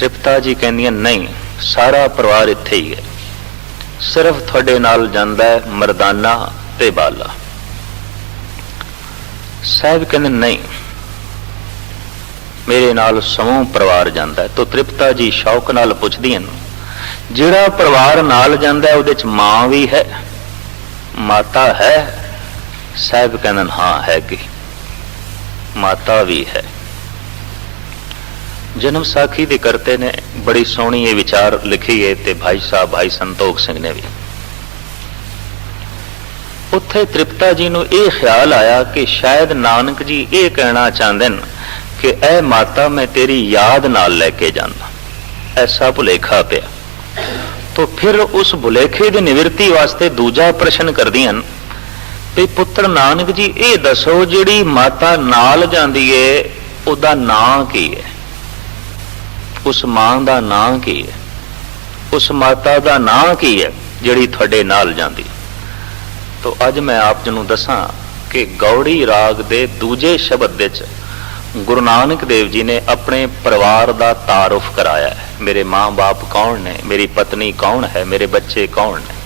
ਤ੍ਰਿਪਤਾ ਜੀ ਕਹਿੰਦੀਆਂ ਨਹੀਂ, ਸਾਰਾ ਪਰਿਵਾਰ ਇੱਥੇ ਹੀ ਹੈ, ਸਿਰਫ ਤੁਹਾਡੇ ਨਾਲ ਜਾਂਦਾ ਹੈ ਮਰਦਾਨਾ ਤੇ ਬਾਲਾ। ਸਾਹਿਬ ਕਹਿੰਦੇ ਨਹੀਂ, ਮੇਰੇ ਨਾਲ ਸਮੂਹ ਪਰਿਵਾਰ ਜਾਂਦਾ ਹੈ। ਤਾਂ ਤ੍ਰਿਪਤਾ ਜੀ ਸ਼ੌਕ ਨਾਲ ਪੁੱਛਦੀਆਂ, ਜਿਹੜਾ ਪਰਿਵਾਰ ਨਾਲ ਜਾਂਦਾ ਉਹਦੇ ਚ ਮਾਂ ਵੀ ਹੈ, ਮਾਤਾ ਹੈ? ਸਾਹਿਬ ਕਹਿੰਦੇ ਹਾਂ ਹੈਗੀ, ਮਾਤਾ ਵੀ ਹੈ। ਜਨਮ ਸਾਖੀ ਦੇ ਕਰਤੇ ਨੇ ਬੜੀ ਸੋਹਣੀ ਇਹ ਵਿਚਾਰ ਲਿਖੀ ਹੈ, ਤੇ ਭਾਈ ਸਾਹਿਬ ਭਾਈ ਸੰਤੋਖ ਸਿੰਘ ਨੇ ਵੀ। ਉੱਥੇ ਤ੍ਰਿਪਤਾ ਜੀ ਨੂੰ ਇਹ ਖਿਆਲ ਆਇਆ ਕਿ ਸ਼ਾਇਦ ਨਾਨਕ ਜੀ ਇਹ ਕਹਿਣਾ ਚਾਹੁੰਦੇ ਨੇ ਕਿ ਐ ਮਾਤਾ ਮੈਂ ਤੇਰੀ ਯਾਦ ਨਾਲ ਲੈ ਕੇ ਜਾਂਦਾ, ਐਸਾ ਭੁਲੇਖਾ ਪਿਆ। तो फिर उस भुलेखे की निवृत्ति वास्ते दूजा प्रश्न करदियां भी पुत्र नानक जी ये दसो जिहड़ी माता नाल जांदी है उहदा नां की है, उस मां दा नां की है, उस माता दा नां की है जिहड़ी तुहाडे नाल जांदी। तो अज मैं आप जी नूं दसां कि गौड़ी राग दे दूजे शब्द विच गुरु नानक देव जी ने अपने परिवार का तारुफ कराया है। मेरे माँ बाप कौन ने, मेरी पत्नी कौन है, मेरे बच्चे कौन ने।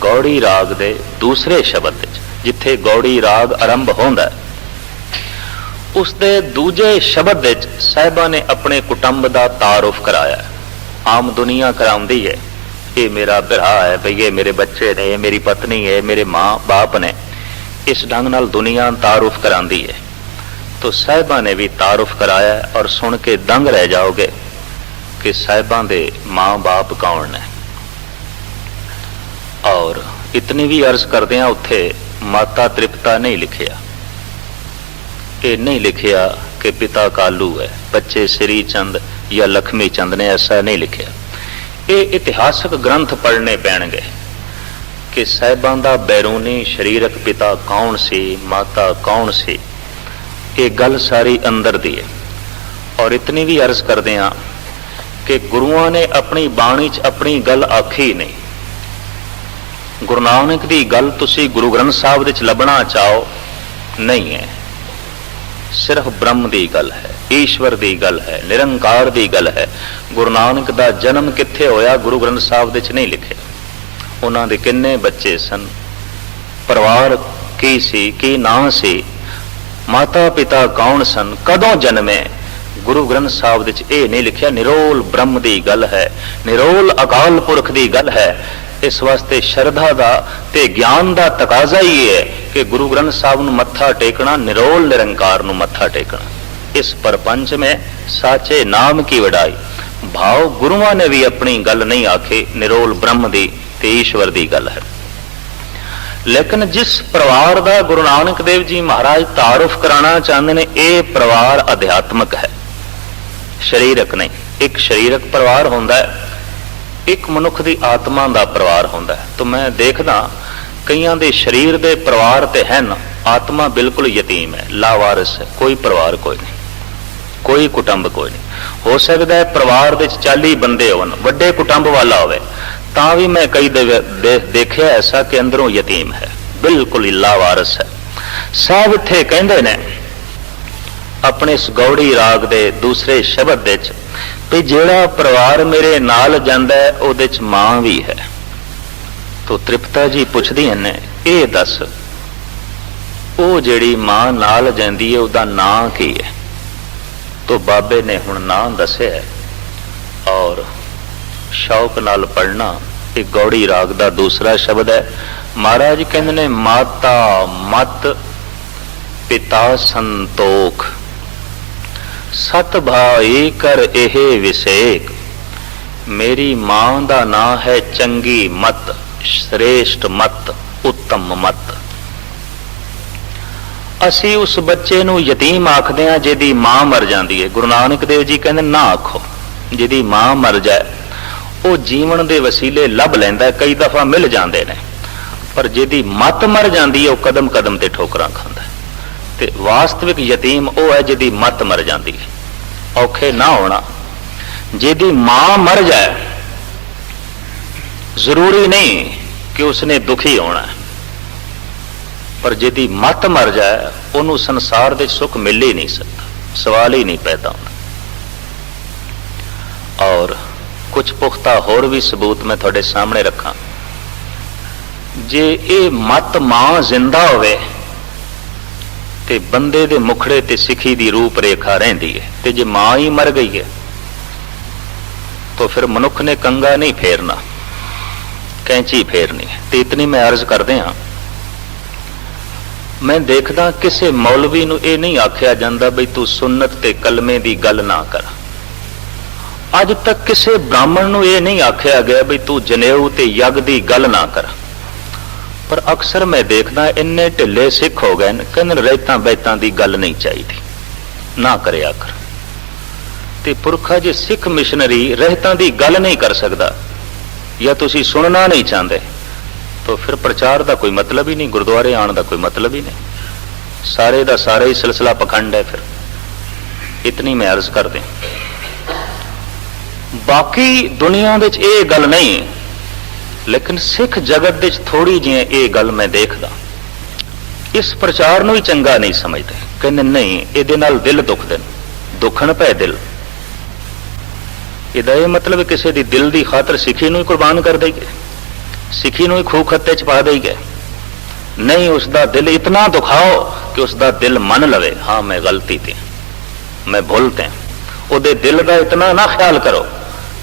गौड़ी राग दे दूसरे शब्द जिथे गौड़ी राग आरंभ होंदा है उसके दूजे शब्द साहिबा ने अपने कुटुंब का तारुफ कराया। आम दुनिया कराउंदी है, ये मेरा भरा है बई, ये मेरे बच्चे ने, ये मेरी पत्नी है, मेरे माँ बाप ने। इस ढंग नाल दुनिया तारुफ करांदी है। तो साहिबा ने भी तारुफ कराया और सुन के दंग रह जाओगे कि साहिबा दे माँ बाप कौन है। और इतनी भी अर्ज करते हैं उत्थे माता तृप्ता नहीं लिखिया, ये नहीं लिखिया कि पिता कालू है, बच्चे श्री चंद या लक्ष्मी चंद ने, ऐसा नहीं लिखिया। ये इतिहासक ग्रंथ पढ़ने पैणगे कि साहिबा दा बैरूनी शरीरक पिता कौन सी, माता कौन सी, ये गल सारी अंदर दी है। और इतनी भी अर्ज करते हैं कि गुरुआं ने अपनी बाणी च अपनी गल आखी नहीं। गुरु नानक दी गल तुसी गुरु ग्रंथ साहब दे च लभना चाहो नहीं है, सिर्फ ब्रह्म दी गल है, ईश्वर दी गल है, निरंकार दी गल है। गुरु नानक दा जन्म कित्थे होया गुरु ग्रंथ साहब दे च नहीं लिखे। उन्हां दे किन्ने बच्चे सन, परिवार की सी, की नां सी, माता पिता कौन सन, कदों जन्मे, गुरु ग्रंथ साहब दे ये नहीं लिखिया। निरोल ब्रह्म दी गल है, निरोल अकाल पुरख दी गल है। इस वास्ते शरधा दा ते ज्ञान दा तकाजा ही है कि गुरु ग्रंथ साहब नूं मत्था टेकना, निरोल निरंकार नूं मत्था टेकना। इस परपंच में साचे नाम की वडाई। भाव गुरुआं ने भी अपनी गल नहीं आखी, निरोल ब्रह्म दी ते ईश्वर दी गल है। लेकिन जिस परिवार का गुरु नानक देव जी महाराज तारुफ कराना चाहते हैं, ये परिवार अध्यात्मक है, शरीरक नहीं। एक शरीरक परिवार होंदा है, एक मनुख की आत्मा का परिवार होंदा है। तो मैं देखदा कईयां दे शरीर दे परिवार ते हैं, आत्मा बिल्कुल यतीम है, लावारिस है, कोई परिवार कोई नहीं, कोई कुटुंब कोई नहीं। हो सकता है परिवार दे 40 बंदे होन, वड्डे कुटुंब वाला होवे, तां भी मैं कई देखिया ऐसा कि अंदरों यतीम है, बिल्कुल ही लावारस है। साहब इत्थे कहंदे ने अपने इस गौड़ी राग दे दूसरे शब्द विच भी जिहड़ा परिवार मेरे नाल जांदा है उहदे च मां भी है। तो तृप्ता जी पुछदियां ने ये दस ਉਹ ਜਿਹੜੀ मां नाल जांदी है उहदा नां की है। तो बाबे ने हुण नां दस्सिया और शौक नाल पढ़ना। एक गौड़ी राग का दूसरा शब्द है। महाराज कहते ने माता मत पिता संतोख, सत भाई कर एहे विसेक। मेरी मां का नां है चंगी मत, श्रेष्ठ मत, उत्तम मत। असी उस बच्चे नूं यतीम आखदे हां जिहदी मां मर जाती है। गुरु नानक देव जी कहते ना आखो, जिहदी मां मर जाए वो जीवन के वसीले लभ लैंदा, कई दफा मिल जाते हैं, पर जिहदी मत मर जाती है वो कदम कदम ते ठोकरां खांदा है। ते वास्तविक यतीम वो है जिहदी मत मर जाती है। औखे ना होना, जिहदी मां मर जाए जरूरी नहीं कि उसने दुखी होना है, पर जिहदी मत मर जाए उन्होंने संसार दे सुख मिल ही नहीं सकता, सवाल ही नहीं पैदा होता। और कुछ पुख्ता होर भी सबूत मैं थोड़े सामने रखा। जे ये मत मां जिंदा होवे ते बंदे दे मुखड़े ते सिखी दी रूप रेखा रहिंदी है, ते जे मां ही मर गई है तो फिर मनुख ने कंगा नहीं फेरना, कैंची फेरनी है। ते इतनी मैं अर्ज करदे हां, मैं देखदा किसे मौलवी नूं ये नहीं आख्या जांदा बई तू सुन्नत ते कलमे दी गल ना कर। अज तक किसे ब्राह्मण नूं ये नहीं आख्या गया बई तू जनेऊ ते यग दी गल ना कर। पर अक्सर मैं देखदा इन्ने ढिले सिख हो गए, कहंदे रहतां बैतां दी गल नहीं चाहिदी, ना करे आकर। ते पुरखा जे सिख मिशनरी रहतां दी गल नहीं कर सकदा या तुसी सुनना नहीं चाहते तो फिर प्रचार का कोई मतलब ही नहीं, गुरुद्वारे आने का कोई मतलब ही नहीं। सारे का सारा ही सिलसिला पखंड है। फिर इतनी मैं अर्ज कर दें, बाकी दुनिया विच ये गल नहीं, लेकिन सिख जगत विच थोड़ी जी ये गल मैं देखदा। इस प्रचार नूं ही चंगा नहीं समझते, कहंदे नहीं इहदे नाल दिल दुखदे, दुखण पै दिल। इहदा ये मतलब किसी दी दिल दी खातर सिखी नूं ही कुर्बान कर देईए, सिखी नूं ही खूह खत्ते च पा देईए। नहीं, उसका दिल इतना दुखाओ कि उसका दिल मन लवे हाँ मैं गलती थी, मैं भुल ते। उहदे दिल का इतना ना ख्याल करो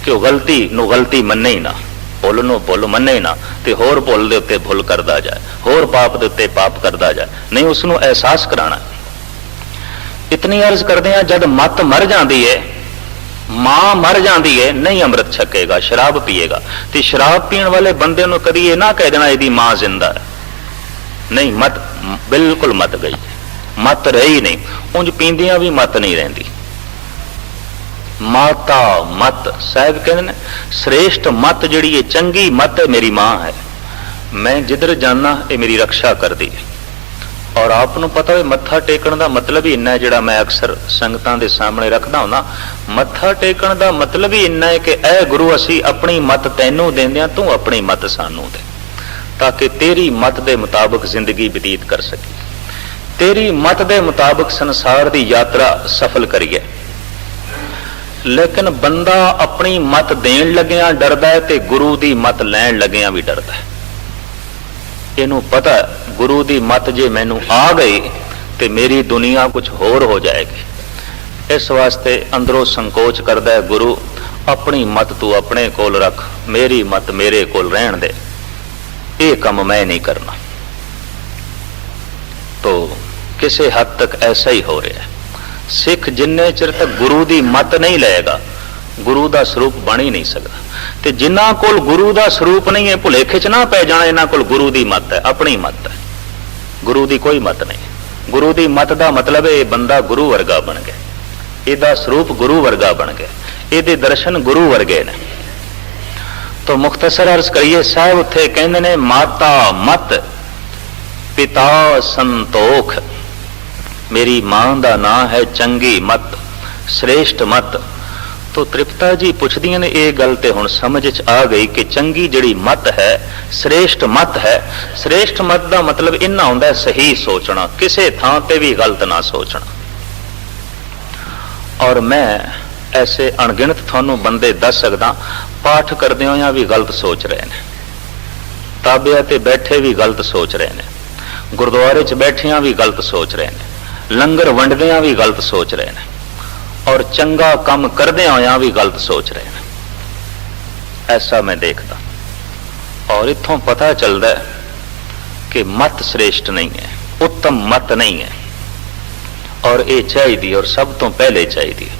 कि वह गलती नूं गलती मन्ने ही ना, भुल नूं भुल मन्ने ही ना, ते होर भुल दे उत्ते भुल करदा जाए, होर पाप दे उत्ते पाप करदा जाए। नहीं, उसनूं एहसास कराना। इतनी अर्ज करदे हां, जद मत मर जाती है, मां मर जाती है, नहीं अमृत छकेगा, शराब पिएगा। तो शराब पीण वाले बंदे नूं कदी ये ना कह देना यदि मां जिंदा है। नहीं, मत बिल्कुल मत गई, मत रही नहीं। उंज पींदियां भी मत नहीं रहिंदी। माता मत साहब कहते ने श्रेष्ठ मत जिहड़ी है, चंगी मत है, मेरी मां है। मैं जिधर जाना ये मेरी रक्षा करती है। और आपनों पता है मत्था टेकण का मतलब ही इन्ना है, जिहड़ा मैं अक्सर संगतां दे सामने रखदा हुंदा। मत्था टेकण का मतलब ही इन्ना है कि ऐ गुरु असी अपनी मत तैनूं देंदे हां, तू अपनी मत सानूं दे, ताकि तेरी मत दे मुताबिक जिंदगी बतीत कर सकी, तेरी मत दे मुताबिक संसार की यात्रा सफल करिए। लेकिन बंदा अपनी मत देण लग्या डरदा है ते गुरु की मत लैण लग्या भी डरदा है। इनू पता गुरु की मत जे मैनू आ गई तो मेरी दुनिया कुछ होर हो जाएगी। इस वास्ते अंदरों संकोच करदा है, गुरु अपनी मत तू अपने कोल रख, मेरी मत मेरे कोल रहन दे, ये काम मैं नहीं करना। तो किसी हद तक ऐसा ही हो रहा है। सिख जिन्ने चिर तक गुरु की मत नहीं लेगा, गुरु का स्वरूप बन ही नहीं सकता। ते जिन्हां कोल गुरु का स्वरूप नहीं है, भुलेखे च ना पै जाना इन्हां कोल गुरु की मत है, अपनी मत है, गुरु की कोई मत नहीं। गुरु की मत का मतलब है बंदा गुरु वर्गा बन गया, इहदा स्वरूप गुरु वर्गा बन गया, इहदे दर्शन गुरु वर्गे ने। तो मुख्तसर अर्ज करिए, साहब उत्थे कहंदे ने माता मत पिता संतोख, मेरी मां का नाम है चंगी मत, श्रेष्ठ मत। तो तृप्ता जी पुछदियां ने ये गल ते हुण समझ च आ गई कि चंगी जिहड़ी मत है, श्रेष्ठ मत है। श्रेष्ठ मत का मतलब इन्ना हुंदा है सही सोचना, किसे थां ते भी गलत ना सोचना। और मैं ऐसे अणगिणत थानू बंदे दस सकदा, पाठ करदे होया भी गलत सोच रहे हैं, ताबिया ते बैठे भी गलत सोच रहे हैं, गुरुद्वारे च बैठियां भी गलत सोच रहे हैं, लंगर वंडदियां भी गलत सोच रहे हैं, और चंगा काम करदे होया भी गलत सोच रहे हैं। ऐसा मैं देखता। और इत्थों पता चलता है कि मत श्रेष्ठ नहीं है, उत्तम मत नहीं है, और ये चाहिए और सब तो पहले चाहिए।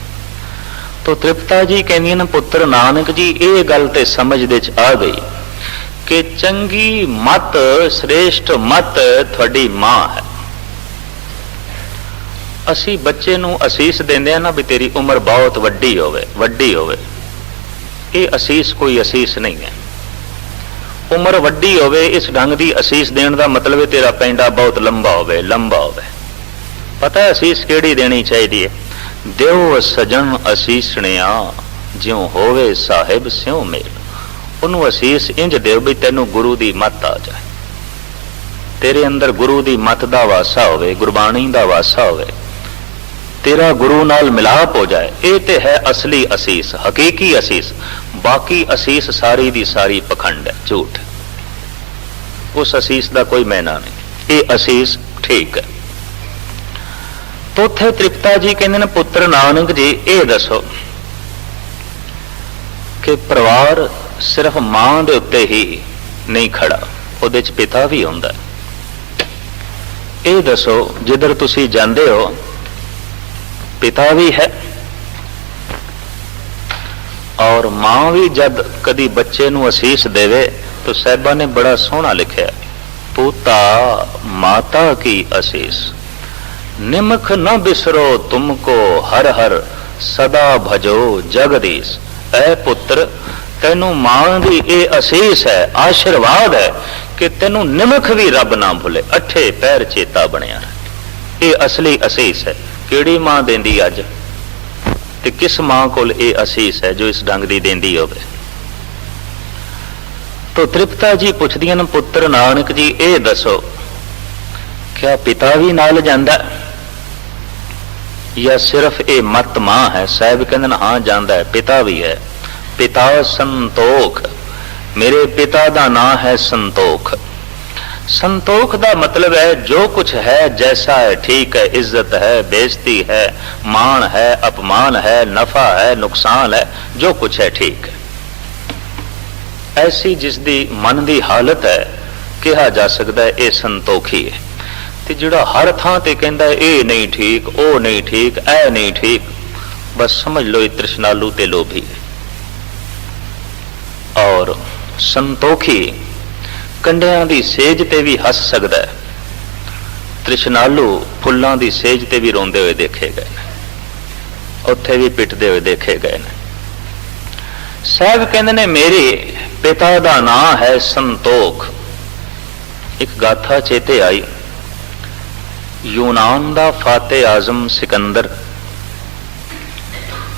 तो तृप्ता जी कहंदी ने पुत्र नानक जी ये गल ते समझ दे च आ गई कि चंगी मत श्रेष्ठ मत थोड़ी मां है। असी बच्चे नू असीस देंदे हैं ना भी तेरी उम्र बहुत वड्डी होवे, ये असीस कोई असीस नहीं है। उम्र वड्डी होवे इस ढंग की असीस देने का मतलब है तेरा पैंडा बहुत लंबा होवे। पता है असीस केड़ी देनी चाहिए? देव सजन असीसणिया ज्यों होवे साहिब स्यों मेल। उन्होंने असीस इंज देव भी तेनू गुरु की मत आ जाए, तेरे अंदर गुरु की मत का वासा होवे, गुरबाणी का वासा होवे, तेरा गुरु नाल मिलाप हो जाए, ये तो है असली असीस, हकीकी असीस। बाकी असीस सारी दी सारी पखंड है, झूठ। उस असीस का कोई मैना नहीं, ये असीस ठीक है। तो उत्थे तृप्ता जी कहते हैं, पुत्र नानक जी ये दसो कि परिवार सिर्फ मां दे उत्ते ही नहीं खड़ा, उहदे च पिता भी हुंदा है। ये दसो जिधर तुसी जांदे हो पिता भी है, और मां भी जब कदी बच्चे नूं असीस देवे तो साहिबा ने बड़ा सोहना लिखा, पूता माता की असीस, निमख न बिसरो तुमको हर हर सदा भजो जगदीश। ऐ पुत्र तेनू मां दी ये असीस है, आशीर्वाद है कि तेनू निमख भी रब ना भुले, अठे पैर चेता बनिया रहे। ये असली असीस है। किहड़ी मां देंदी अज, ते किस मां कोल ये असीस है जो इस ढंग दी देंदी होवे। तो तृप्ता जी पुछदियां न, पुत्र नानक जी ये दसो क्या पिता भी नाल जांदा या सिर्फ ये मत मां है? साहब कहंदे हाँ जांदा है, पिता भी है। पिता संतोख, मेरे पिता दा नाम है संतोख। संतोख दा मतलब है जो कुछ है जैसा है ठीक है, इज्जत है, बेइज्जती है, मान है, अपमान है, नफा है, नुकसान है, जो कुछ है ठीक है। ऐसी जिसदी मन दी हालत है कहा जा सकता है ये संतोखी है। ते जिहड़ा हर थां ते कहंदा ये नहीं ठीक, वो नहीं ठीक, ऐ नहीं ठीक, बस समझ लो ये तृष्णालु ते लोभी है। और संतोखी कंडियां दी सेज ते भी हस सकता है, तृष्णालु फुल्लां दी सेज ते भी रोंदे हुए देखे गए ने, उत्थे भी पिटदे हुए देखे गए ने। साहब कहंदे ने मेरे पिता दा नाम है संतोख। एक गाथा चेते आई, यूनान दा फाते आजम सिकंदर,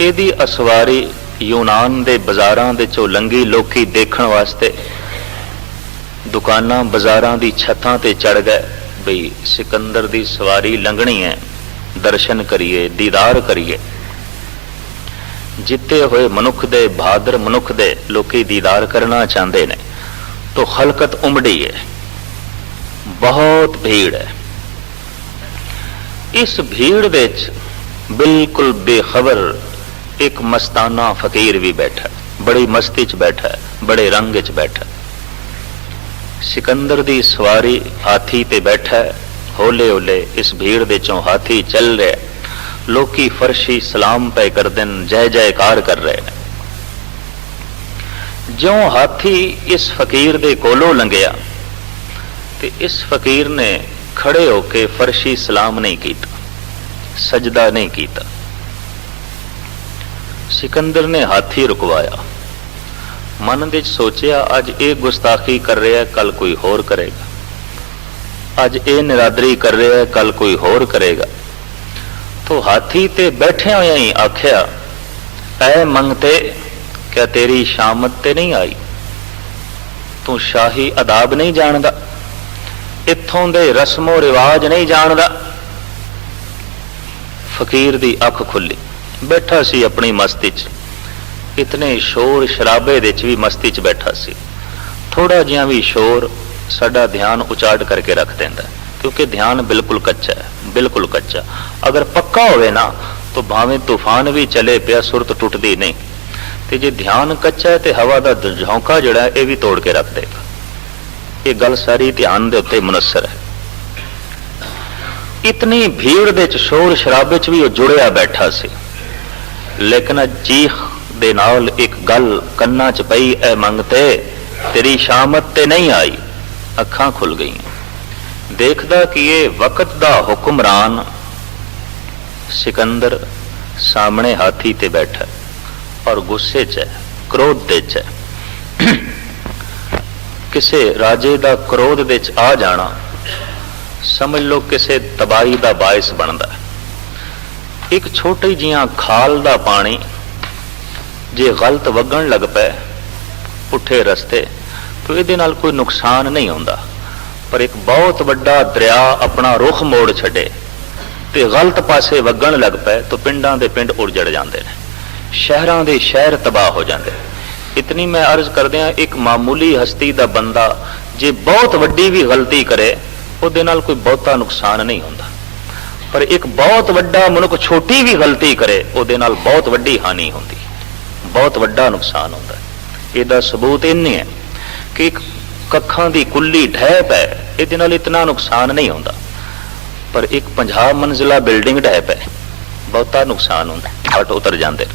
इहदी असवारी यूनान दे बाजारां दे चों लंघी, लोकी देखण वास्ते दुकानां बाजारां दी छत्तां ते चढ़ गए बई सिकंदर दी सवारी लंघनी है, दर्शन करिए, दीदार करिए। जिते हुए मनुख दे, बहादुर मनुख दे लोकी दीदार करना चाहते ने। तो खलकत उमड़ी है, बहुत भीड़ है। इस भीड़ विच बिल्कुल बेखबर एक मस्ताना फकीर भी बैठा, बड़ी मस्ती च बैठा, बड़े रंग च बैठा। सिकंदर दी सवारी हाथी ते बैठा है, होले होले इस भीड़ दे चों हाथी चल रहा, लोकी फर्शी सलाम पे कर दिन, जय जयकार कर रहे हैं। ज्यों हाथी इस फकीर दे कोलों लंघिया ते इस फकीर ने खड़े होके फर्शी सलाम नहीं कीता, सजदा नहीं कीता। सिकंदर ने हाथी रुकवाया, मन विच सोचिया अज ये गुस्ताखी कर रहा है, कल कोई होर करेगा, अज ये निरादरी कर रहा है, कल कोई होर करेगा। तो हाथी ते बैठे हुए ही आख्या, ऐ मंगते क्या तेरी शामत ते नहीं आई? तू शाही अदाब नहीं जानदा, इत्थों दे रस्मो रिवाज नहीं जानदा। फकीर दी अख खुली, बैठा सी अपनी मस्ती च, इतने शोर शराबे दे च भी मस्ती च बैठा सी। थोड़ा जिहा भी शोर साडा ध्यान उचाट करके रख देंदा, क्योंकि ध्यान बिल्कुल कच्चा है, बिल्कुल कच्चा। अगर पक्का होवे ना तो भावें तूफान भी चले पिया सुरत टुटदी नहीं, ते जे ध्यान कच्चा है तो हवा का झोंका जिहड़ा है ये भी तोड़ के रख देगा। ये गल सारी ध्यान दे उत्ते मुनस्सर है। इतनी भीड़ दे च शोर शराबे च भी वो जुड़िया बैठा सी, लेकिन चीख दे नाल एक गल कन्ना च पई, ऐ मंगते तेरी शामत ते नहीं आई। अखां खुल गई, देखदा कि ये वक्त दा हुक्मरान सिकंदर सामने हाथी ते बैठा और गुस्से च है, क्रोध दे च है। किसे राजे दा क्रोध दे च आ जाना समझ लो किसे तबाही दा बायस बनदा है। एक छोटी जिहा खाल दा पानी जे गलत वगण लग पे पुठे रस्ते तो ये नाल कोई नुकसान नहीं होंदा, पर एक बहुत बड़ा दरिया अपना रुख मोड़ छड़े ਤੇ ਗਲਤ ਪਾਸੇ ਵਗਣ ਲੱਗ ਪਏ ਤਾਂ ਪਿੰਡਾਂ ਦੇ ਪਿੰਡ ਉਜੜ ਜਾਂਦੇ ਨੇ, ਸ਼ਹਿਰਾਂ ਦੇ ਸ਼ਹਿਰ ਤਬਾਹ ਹੋ ਜਾਂਦੇ। ਇਤਨੀ ਮੈਂ ਅਰਜ਼ ਕਰਦਿਆਂ, ਇੱਕ ਮਾਮੂਲੀ ਹਸਤੀ ਦਾ ਬੰਦਾ ਜੇ ਬਹੁਤ ਵੱਡੀ ਵੀ ਗਲਤੀ ਕਰੇ ਉਹਦੇ ਨਾਲ ਕੋਈ ਬਹੁਤਾ ਨੁਕਸਾਨ ਨਹੀਂ ਹੁੰਦਾ, ਪਰ ਇੱਕ ਬਹੁਤ ਵੱਡਾ ਮਨੁੱਖ ਛੋਟੀ ਵੀ ਗਲਤੀ ਕਰੇ ਉਹਦੇ ਨਾਲ ਬਹੁਤ ਵੱਡੀ ਹਾਨੀ ਹੁੰਦੀ, ਬਹੁਤ ਵੱਡਾ ਨੁਕਸਾਨ ਹੁੰਦਾ। ਇਹਦਾ ਸਬੂਤ ਇੰਨੇ ਹੈ ਕਿ ਇੱਕ ਕੱਖਾਂ ਦੀ ਕੁੱਲੀ ਢਹਿ ਪੈ, ਇਹਦੇ ਨਾਲ ਇਤਨਾ ਨੁਕਸਾਨ ਨਹੀਂ ਹੁੰਦਾ, ਪਰ ਇੱਕ 50 ਮੰਜ਼ਿਲਾ ਬਿਲਡਿੰਗ ਢਹਿ ਪੈ ਬਹੁਤਾ ਨੁਕਸਾਨ ਹੁੰਦਾ, ਫਟ ਉਤਰ ਜਾਂਦੇ।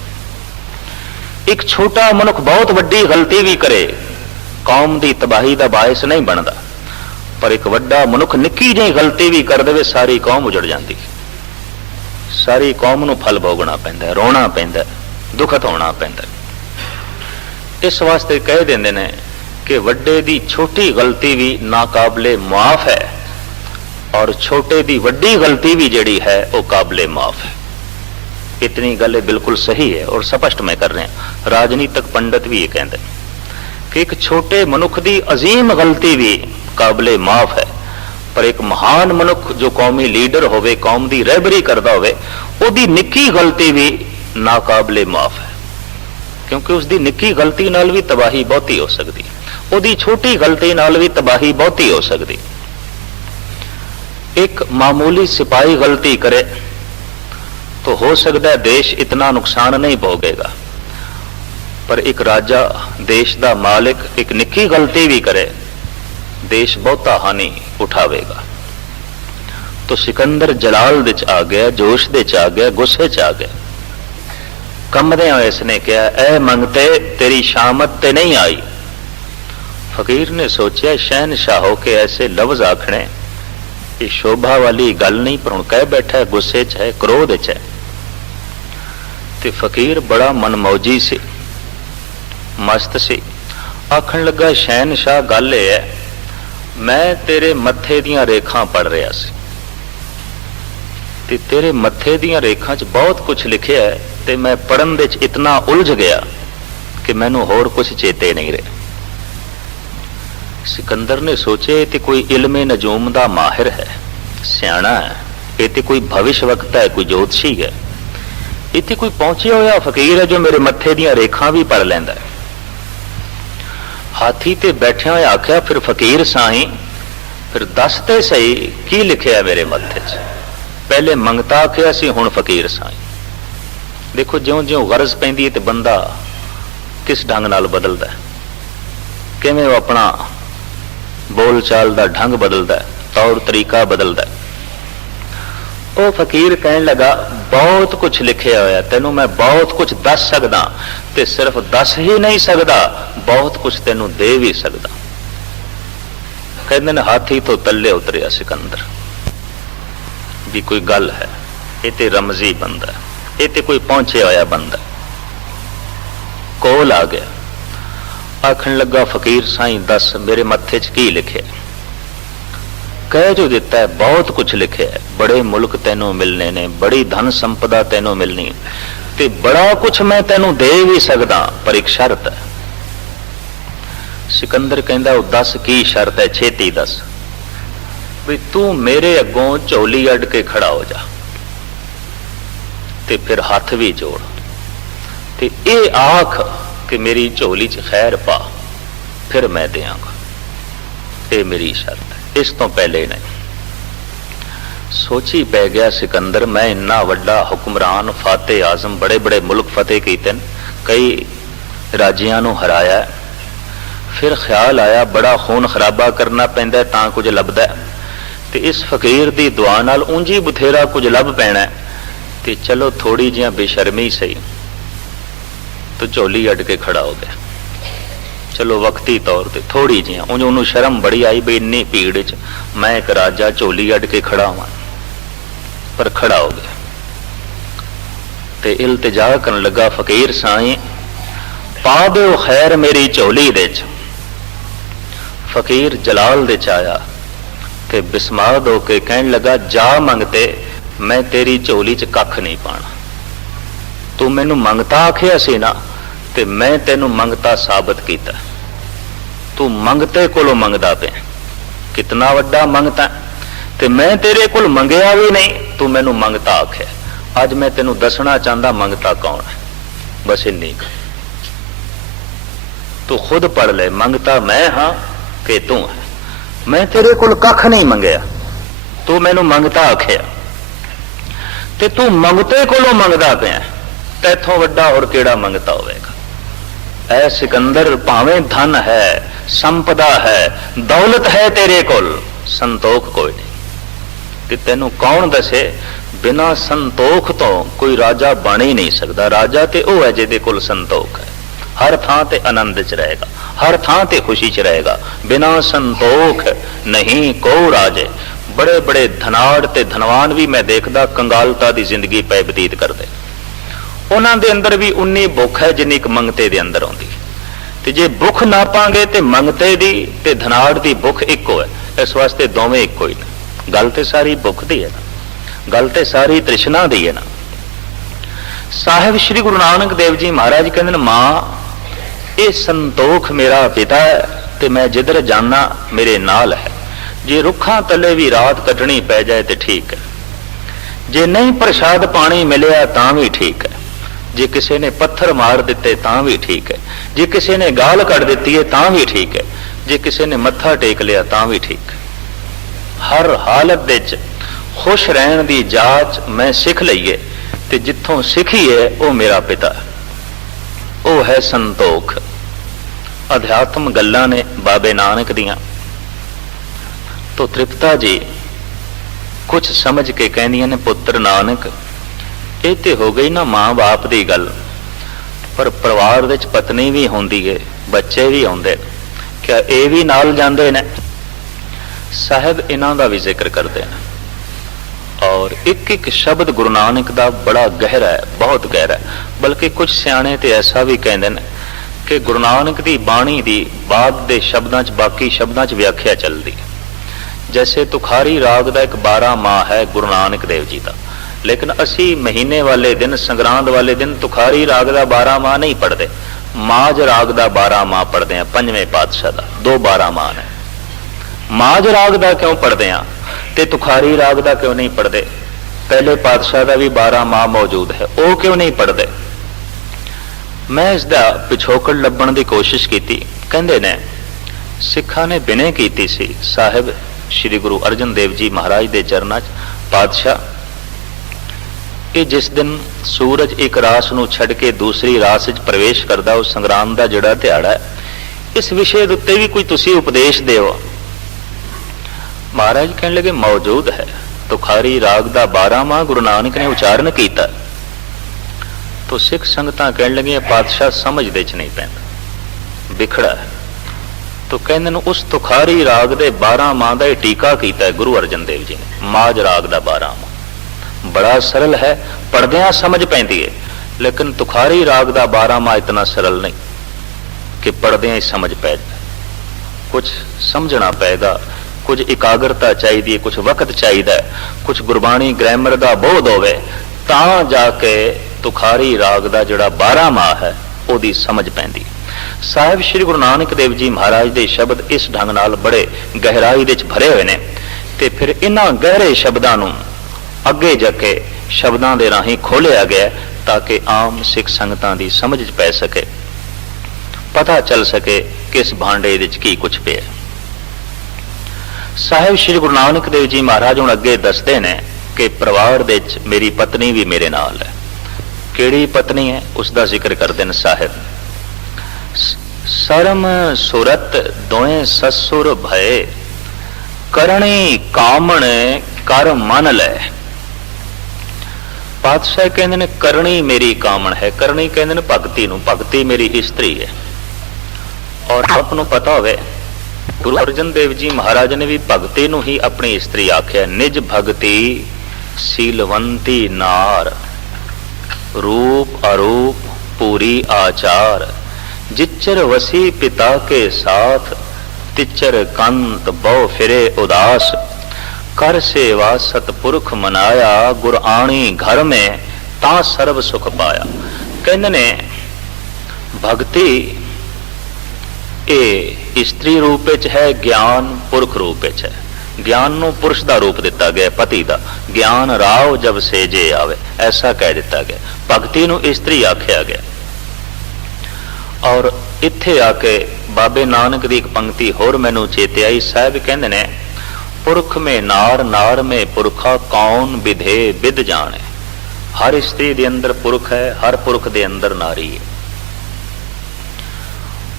ਇੱਕ ਛੋਟਾ ਮਨੁੱਖ ਬਹੁਤ ਵੱਡੀ ਗਲਤੀ ਵੀ ਕਰੇ ਕੌਮ ਦੀ ਤਬਾਹੀ ਦਾ ਬਾਇਸ ਨਹੀਂ ਬਣਦਾ, ਪਰ ਇੱਕ ਵੱਡਾ ਮਨੁੱਖ ਨਿੱਕੀ ਜਿਹੀ ਗਲਤੀ ਵੀ ਕਰ ਦੇਵੇ ਸਾਰੀ ਕੌਮ ਉਜੜ ਜਾਂਦੀ, ਸਾਰੀ ਕੌਮ ਨੂੰ ਫਲ ਭੋਗਣਾ ਪੈਂਦਾ, ਰੋਣਾ ਪੈਂਦਾ, ਦੁਖਤ ਹੋਣਾ ਪੈਂਦਾ। ਇਸ ਵਾਸਤੇ ਕਹਿ ਦਿੰਦੇ ਨੇ ਕਿ ਵੱਡੇ ਦੀ ਛੋਟੀ ਗਲਤੀ ਵੀ ਨਾਕਾਬਲੇ ਮਾਫ ਹੈ, ਔਰ ਛੋਟੇ ਦੀ ਵੱਡੀ ਗਲਤੀ ਵੀ ਜਿਹੜੀ ਹੈ ਉਹ ਕਾਬਲੇ ਮਾਫ ਹੈ। इतनी गल बिल्कुल सही है और स्पष्ट मैं कर रहे हैं। राजनीतिक पंडित भी ये कहते हैं कि एक छोटे मनुख की अजीम गलती भी काबले माफ है, पर एक महान मनुख जो कौमी लीडर होवे, कौम की रहबरी करता होवे, उहदी निक्की गलती भी नाकाबले माफ है, क्योंकि उसकी निक्की गलती नाल भी तबाही बहुती हो सकती, उहदी छोटी गलती नाल भी तबाही बहुती हो सकती। एक मामूली सिपाही गलती करे तो हो सकता है देश इतना नुकसान नहीं भोगेगा, पर एक राजा देश का मालिक एक निक्की गलती भी करे देश बहुता हानि उठावेगा। तो सिकंदर जलाल दे च आ गया, जोश दे च आ गया, गुस्से च आ गया। कंबदियां इसने कहा, ऐ मंगते तेरी शामत ते नहीं आई। फकीर ने सोचा शहनशाह हो के ऐसे लफ्ज आखने ये शोभा वाली गल नहीं, पर हुण कह बैठा है, गुस्से च है, क्रोध च है। ते फकीर बड़ा मनमौजी से, मस्त से, आखन लगा शहनशाह गल है, मैं तेरे मत्थे दियां रेखां पढ़ रहा सी ते तेरे मत्थे दियां रेखां च बहुत कुछ लिखिया है, ते मैं पढ़न दे च इतना उलझ गया कि मैनू होर कुछ चेते नहीं रहे। सिकंदर ने सोचे ते कोई इल्मे नजूम दा माहिर है, सियाणा है, ये ते कोई भविष्य वक्ता है, कोई ज्योतिषी है, इत्थे कोई पहुंचिया होया फकीर है जो मेरे मत्थे दियां रेखां भी पढ़ लैंदा है। हाथी ते बैठिया होया आख्या, फिर फकीर साईं फिर दस ते सही की लिखिया मेरे मत्थे च। पहले मंगता आख्या सी, हुण फकीर साईं। देखो ज्यों ज्यों गरज पैंदी है ते बंदा किस ढंग नाल बदलदा है, किवें वो अपना बोल चाल दा ढंग बदलदा है, तौर तरीका बदलदा है। वो फकीर कहन लगा, बहुत कुछ लिखिया होया, तेनू मैं बहुत कुछ दस सकदा, ते सिर्फ दस ही नहीं सकदा, बहुत कुछ तेनू दे भी सकदा। कहंदे ने हाथी तो तले उतरिया सिकंदर भी कोई गल है, ये ते रमजी बंदा, ये ते कोई पहुंचे होया बंदा। कोल आ गया, आखन लगा, फकीर साईं दस मेरे मत्थे च की लिखे? कह जो दिता है, बहुत कुछ लिखे है, बड़े मुल्क तेनों मिलने ने, बड़ी धन संपदा तेनों मिलनी, ते बड़ा कुछ मैं तेनों दे भी सकदा, पर एक शर्त है। सिकंदर कहंदा, वो दस की शर्त है, छेती दस। भी तू मेरे अगों झोली अड के खड़ा हो जा, ते फिर हाथ भी जोड़, ते ये आख कि मेरी झोली च खैर पा, फिर मैं देंगा। ये मेरी शर्त है, इस तो पहले नहीं। सोची पै गया सिकंदर, मैं इन्ना वड्डा हुक्मरान, फातेह आजम, बड़े बड़े मुल्क फतेह कीते, कई राज्यां नूं हराया, फिर ख्याल आया बड़ा खून खराबा करना पैंदा तां कुछ लभदा है, ते इस फकीर दी दुआ नाल ऊंजी बथेरा कुछ लभ पैना, ते चलो थोड़ी जिहा बेशर्मी सही, तो झोली अड के खड़ा हो गया। चलो वक्ती तौर पर थोड़ी जी उन्होंने शर्म बड़ी आई भी इन्नी भीड़ च मैं एक राजा झोली अड के खड़ा हुआ, पर खड़ा हो गया ते इल्तिजा करन लगा, फकीर साईं पा दो खैर मेरी झोली दे च। फकीर जलाल दे च आया ते बिस्माद होके कहन लगा, जा मंगते मैं तेरी झोली च कख नहीं पाना, तू मैनू मंगता आखिया सी ना, ते मैं तेनू मंगता साबित किया। तू मंगते कोलों मंगदा पे, कितना वड्डा मंगता, ते मैं तेरे कोल मंगया भी नहीं, तू मैनू मंगता आख्या, अज मैं तेनू दसना चाहता मंगता कौन है। बस इन्नी तू खुद पढ़ ले, मंगता मैं हाँ कि तू है। मैं तेरे कोल कख नहीं मंगया, तू मैनू मंगता आख्या ते तू मंगते कोलों मंगदा पिया, तैथों वड्डा होर केड़ा मंगता होवेगा। ऐ सिकंदर, भावें धन है, संपदा है, दौलत है तेरे कोल, संतोख कोई नहीं। कि तेनू कौन दसे बिना संतोख तो कोई राजा बन ही नहीं सकता। राजा ते वो है जिहदे कोल संतोख है, हर थां ते आनंद च रहेगा, हर थां ते खुशी च रहेगा। बिना संतोख नहीं को राजे। बड़े बड़े धनाड़ ते धनवान भी मैं देखदा कंगालता दी जिंदगी पै बतीत करदे, उन्हां दे अंदर भी उन्नी भुख है जिन्नी क मंगते दे अंदर आउंदी। ते जे भुख नापांगे ते मंगते दी ते धनाड़ दी भुख इक्को है। इस वास्ते दोवें इक्को ही ने। गल ते सारी भुख दी है ना, गल ते सारी तृष्णा दी है ना। साहिब श्री गुरु नानक देव जी महाराज कहते हैं, मां ये संतोख मेरा पिता है ते मैं जिधर जाना मेरे नाल है। जे रुखा तले भी रात कटनी पै जाए तो ठीक है, जे नहीं प्रसाद पानी मिलिया तां भी ठीक है, जे किसी ने पत्थर मार दिते तां भी ठीक है, जे किसी ने गाल कट दी है तां भी ठीक है, जे किसी ने मत्था टेक लिया तां भी ठीक है। हर हालत विच खुश रहन दी जाच मैं सिख लईए ते जिथों सिखी है वो मेरा पिता है, वो है संतोख। अध्यात्म गल्लां ने बाबे नानक दियां। तो तृप्ता जी कुछ समझ के कहदियां ने, पुत्र नानक ये ते हो गई ना मां बाप दी गल, पर परिवार विच पत्नी भी होंदी है, बच्चे भी आउंदे, क्या ये भी नाल जांदे ने? साहिब इन्हां दा भी जिक्र करते हैं। और एक एक शब्द गुरु नानक दा बड़ा गहरा है, बहुत गहरा है। बल्कि कुछ सियाणे ते ऐसा भी कहते हैं कि गुरु नानक दी बाणी दी बाद दे शब्दां च बाकी शब्दां च व्याख्या चलदी है। जैसे तुखारी राग दा एक 12 माह है गुरु नानक देव जी दा, लेकिन असी महीने वाले दिन, संग्रांद वाले दिन तुखारी राग दा 12 माह नहीं पढ़ते, माज राग दा 12 माह पढ़ते हैं। पंजवें पातशाह दा 2 12 माह ने। माज राग दा क्यों पढ़ते हैं ते तुखारी राग दा क्यों नहीं पढ़ते? पहले पातशाह दा भी 12 माह मौजूद है, वो क्यों नहीं पढ़ते? मैं इसका पिछोकड़ लभण की कोशिश की। कहते ने सिखा ने बिने की सी साहिब श्री गुरु अर्जन देव जी महाराज के चरणों च, पातशाह ये जिस दिन सूरज एक रास नूं छड़ के दूसरी रास च प्रवेश करता, उस संग्राम का जिहड़ा दिहाड़ा है, इस विषय के उत्ते भी कोई तुसी उपदेश देओ। महाराज कहने लगे मौजूद है, तुखारी राग दा 12 माह गुरु नानक ने उचारण किया। तो सिख संगतां कहने लगी पातशाह समझदे च नहीं पैंदा, बिखड़ा है। तो कहंदे ने उस तुखारी राग दे 12 माह दा टीका किया गुरु अर्जन देव जी ने। माज राग दा 12 माह बड़ा सरल है, पढ़दियां समझ पैंदी है, लेकिन तुखारी राग दा 12 माह इतना सरल नहीं कि पढ़दियां ही समझ पै जाए। कुछ समझना पेगा, कुछ एकाग्रता चाहिए, कुछ वक्त चाहिए, कुछ गुरबाणी ग्रैमर का बोध होवे तां जाके तुखारी राग का जिहड़ा 12 माह है ओदी समझ पैंदी। साहिब श्री गुरु नानक देव जी महाराज के शब्द इस ढंग नाल बड़े गहराई दे भरे हुए ने। ते फिर इन्हां गहरे शब्दां नूं अगे जाके शब्दां दे राहीं खोलिया गया ताकि आम सिख संगतां दी समझ च पै सके, पता चल सके किस भांडे विच की कुछ पिया। साहिब श्री गुरु नानक देव जी महाराज हुण अगे दसदे ने कि परिवार दे विच मेरी पत्नी भी मेरे नाल है। किहड़ी पत्नी है उसका जिक्र करते हैं साहिब। सरम सुरत दोए ससुर भय, करणी कामण कर मन लै। पातशाह कहते ने करणी मेरी कामण है। करणी कहते ने भगती नूं, भगती मेरी स्त्री है। और आपनूं पता होवे गुरु अर्जन देव जी महाराज ने भी भगती नूं ही अपनी स्त्री आख्या। निज भगती सीलवंती नार, रूप अरूप पूरी आचार, जिच्चर वसी पिता के साथ, तिच्चर कंत बहु फिरे उदास, कर सेवा सतपुरख मनाया, गुर आणी घर में ता सर्व सुख पाया। कहते ने भक्ति ए स्त्री रूप है, ज्ञान पुरख रूप है। ਗਿਆਨ ਨੂੰ ਪੁਰਸ਼ ਦਾ ਰੂਪ ਦਿੱਤਾ ਗਿਆ, ਪਤੀ ਦਾ। ਗਿਆਨ ਰਾਵ ਜਬ ਸੇਜੇ ਆਵੇ, ਐਸਾ ਕਹਿ ਦਿੱਤਾ ਗਿਆ। ਭਗਤੀ ਨੂੰ ਇਸਤਰੀ ਆਖਿਆ ਗਿਆ। ਔਰ ਇੱਥੇ ਆ ਕੇ ਬਾਬੇ ਨਾਨਕ ਦੀ ਇੱਕ ਪੰਕਤੀ ਹੋਰ ਮੈਨੂੰ ਚੇਤੇ ਆਈ। ਸਾਹਿਬ ਕਹਿੰਦੇ ਨੇ, ਪੁਰਖ ਮੇ ਨਾਰ, ਨਾਰ ਮੇ ਪੁਰਖਾ, ਕੌਣ ਵਿਧੇ ਵਿਦ ਜਾਣੇ। ਹਰ ਇਸਤਰੀ ਦੇ ਅੰਦਰ ਪੁਰਖ ਹੈ, ਹਰ ਪੁਰਖ ਦੇ ਅੰਦਰ ਨਾਰੀ ਹੈ।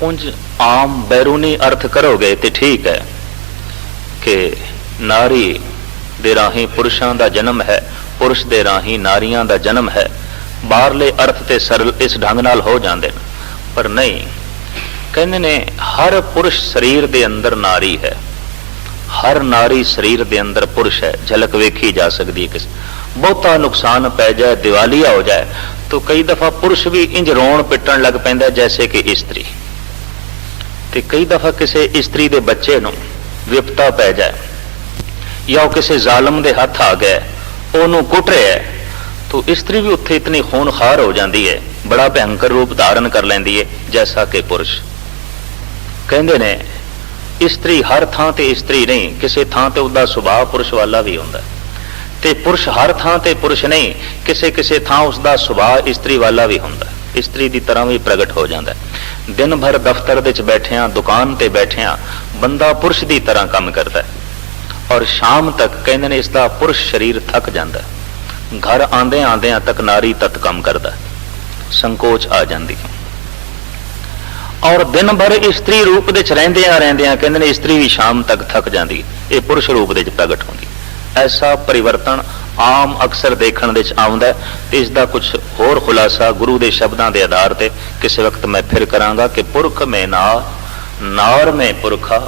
ਉਂਝ ਆਮ ਬੈਰੂਨੀ ਅਰਥ ਕਰੋਗੇ ਤੇ ਠੀਕ ਹੈ ਕਿ ਨਾਰੀ ਦੇ ਰਾਹੀਂ ਪੁਰਸ਼ਾਂ ਦਾ ਜਨਮ ਹੈ, ਪੁਰਸ਼ ਦੇ ਰਾਹੀਂ ਨਾਰੀਆਂ ਦਾ ਜਨਮ ਹੈ। ਬਾਹਰਲੇ ਅਰਥ ਤੇ ਸਰਲ ਇਸ ਢੰਗ ਨਾਲ ਹੋ ਜਾਂਦੇ ਨੇ, ਪਰ ਨਹੀਂ। ਕਹਿੰਦੇ ਨੇ ਹਰ ਪੁਰਸ਼ ਸਰੀਰ ਦੇ ਅੰਦਰ ਨਾਰੀ ਹੈ, ਹਰ ਨਾਰੀ ਸਰੀਰ ਦੇ ਅੰਦਰ ਪੁਰਸ਼ ਹੈ। ਝਲਕ ਵੇਖੀ ਜਾ ਸਕਦੀ ਹੈ। ਕਿਸ ਬਹੁਤਾ ਨੁਕਸਾਨ ਪੈ ਜਾਏ, ਦਿਵਾਲੀਆ ਹੋ ਜਾਏ, ਤਾਂ ਕਈ ਦਫਾ ਪੁਰਸ਼ ਵੀ ਇੰਜ ਰੋਣ ਪਿੱਟਣ ਲੱਗ ਪੈਂਦਾ ਜੈਸੇ ਕਿ ਇਸਤਰੀ। ਤੇ ਕਈ ਦਫਾ ਕਿਸੇ ਇਸਤਰੀ ਦੇ ਬੱਚੇ ਨੂੰ ਵਿਪਤਾ ਪੈ ਜਾਏ, ਜਾਂ ਉਹ ਕਿਸੇ ਜ਼ਾਲਮ ਦੇ ਹੱਥ ਆ ਗਿਆ, ਉਹਨੂੰ ਕੁੱਟ ਰਿਹਾ, ਤਾਂ ਇਸਤਰੀ ਵੀ ਉੱਥੇ ਇਤਨੀ ਖੂਨਖਾਰ ਹੋ ਜਾਂਦੀ ਹੈ, ਬੜਾ ਭਿਅੰਕਰ ਰੂਪ ਧਾਰਨ ਕਰ ਲੈਂਦੀ ਹੈ ਜੈਸਾ ਕਿ ਪੁਰਸ਼। ਕਹਿੰਦੇ ਨੇ ਇਸਤਰੀ ਹਰ ਥਾਂ ਤੇ ਇਸਤਰੀ ਨਹੀਂ, ਕਿਸੇ ਥਾਂ ਤੇ ਉਹਦਾ ਸੁਭਾਅ ਪੁਰਸ਼ ਵਾਲਾ ਵੀ ਹੁੰਦਾ, ਤੇ ਪੁਰਸ਼ ਹਰ ਥਾਂ ਤੇ ਪੁਰਸ਼ ਨਹੀਂ, ਕਿਸੇ ਕਿਸੇ ਥਾਂ ਉਸਦਾ ਸੁਭਾਅ ਇਸਤਰੀ ਵਾਲਾ ਵੀ ਹੁੰਦਾ, ਇਸਤਰੀ ਦੀ ਤਰ੍ਹਾਂ ਵੀ ਪ੍ਰਗਟ ਹੋ ਜਾਂਦਾ। ਦਿਨ ਭਰ ਦਫ਼ਤਰ ਦੇ ਵਿੱਚ ਬੈਠਿਆਂ, ਦੁਕਾਨ ਤੇ ਬੈਠਿਆਂ ਬੰਦਾ ਪੁਰਸ਼ ਦੀ ਤਰ੍ਹਾਂ ਕੰਮ ਕਰਦਾ, ਔਰ ਸ਼ਾਮ ਤੱਕ ਕਹਿੰਦੇ ਨੇ ਇਸਦਾ ਪੁਰਸ਼ ਸਰੀਰ ਥੱਕ ਜਾਂਦਾ। ਘਰ ਆਂਦਿਆਂ ਆਂਦਿਆਂ ਤੱਕ ਨਾਰੀ ਤੱਤ ਕੰਮ ਕਰਦਾ, ਸੰਕੋਚ ਆ ਜਾਂਦੀ। ਔਰ ਦਿਨ ਭਰ ਇਸਤਰੀ ਰੂਪ ਦੇ ਚ ਰਹਿੰਦਿਆਂ ਰਹਿੰਦਿਆਂ ਕਹਿੰਦੇ ਨੇ ਇਸਤਰੀ ਵੀ ਸ਼ਾਮ ਤੱਕ ਥੱਕ ਜਾਂਦੀ, ਇਹ ਪੁਰਸ਼ ਰੂਪ ਦੇ ਚ ਪ੍ਰਗਟ ਹੁੰਦੀ। ਐਸਾ ਪਰਿਵਰਤਨ ਆਮ ਅਕਸਰ ਦੇਖਣ ਦੇ ਚ ਆਉਂਦਾ। ਤੇ ਇਸ ਦਾ ਕੁਝ ਹੋਰ ਖੁਲਾਸਾ ਗੁਰੂ ਦੇ ਸ਼ਬਦਾਂ ਦੇ ਆਧਾਰ ਤੇ ਕਿਸੇ ਵਕਤ ਮੈਂ ਫਿਰ ਕਰਾਂਗਾ ਕਿ ਪੁਰਖ ਮੇ ਨਾਰ, ਨਾਰ ਮੇ ਪੁਰਖਾ,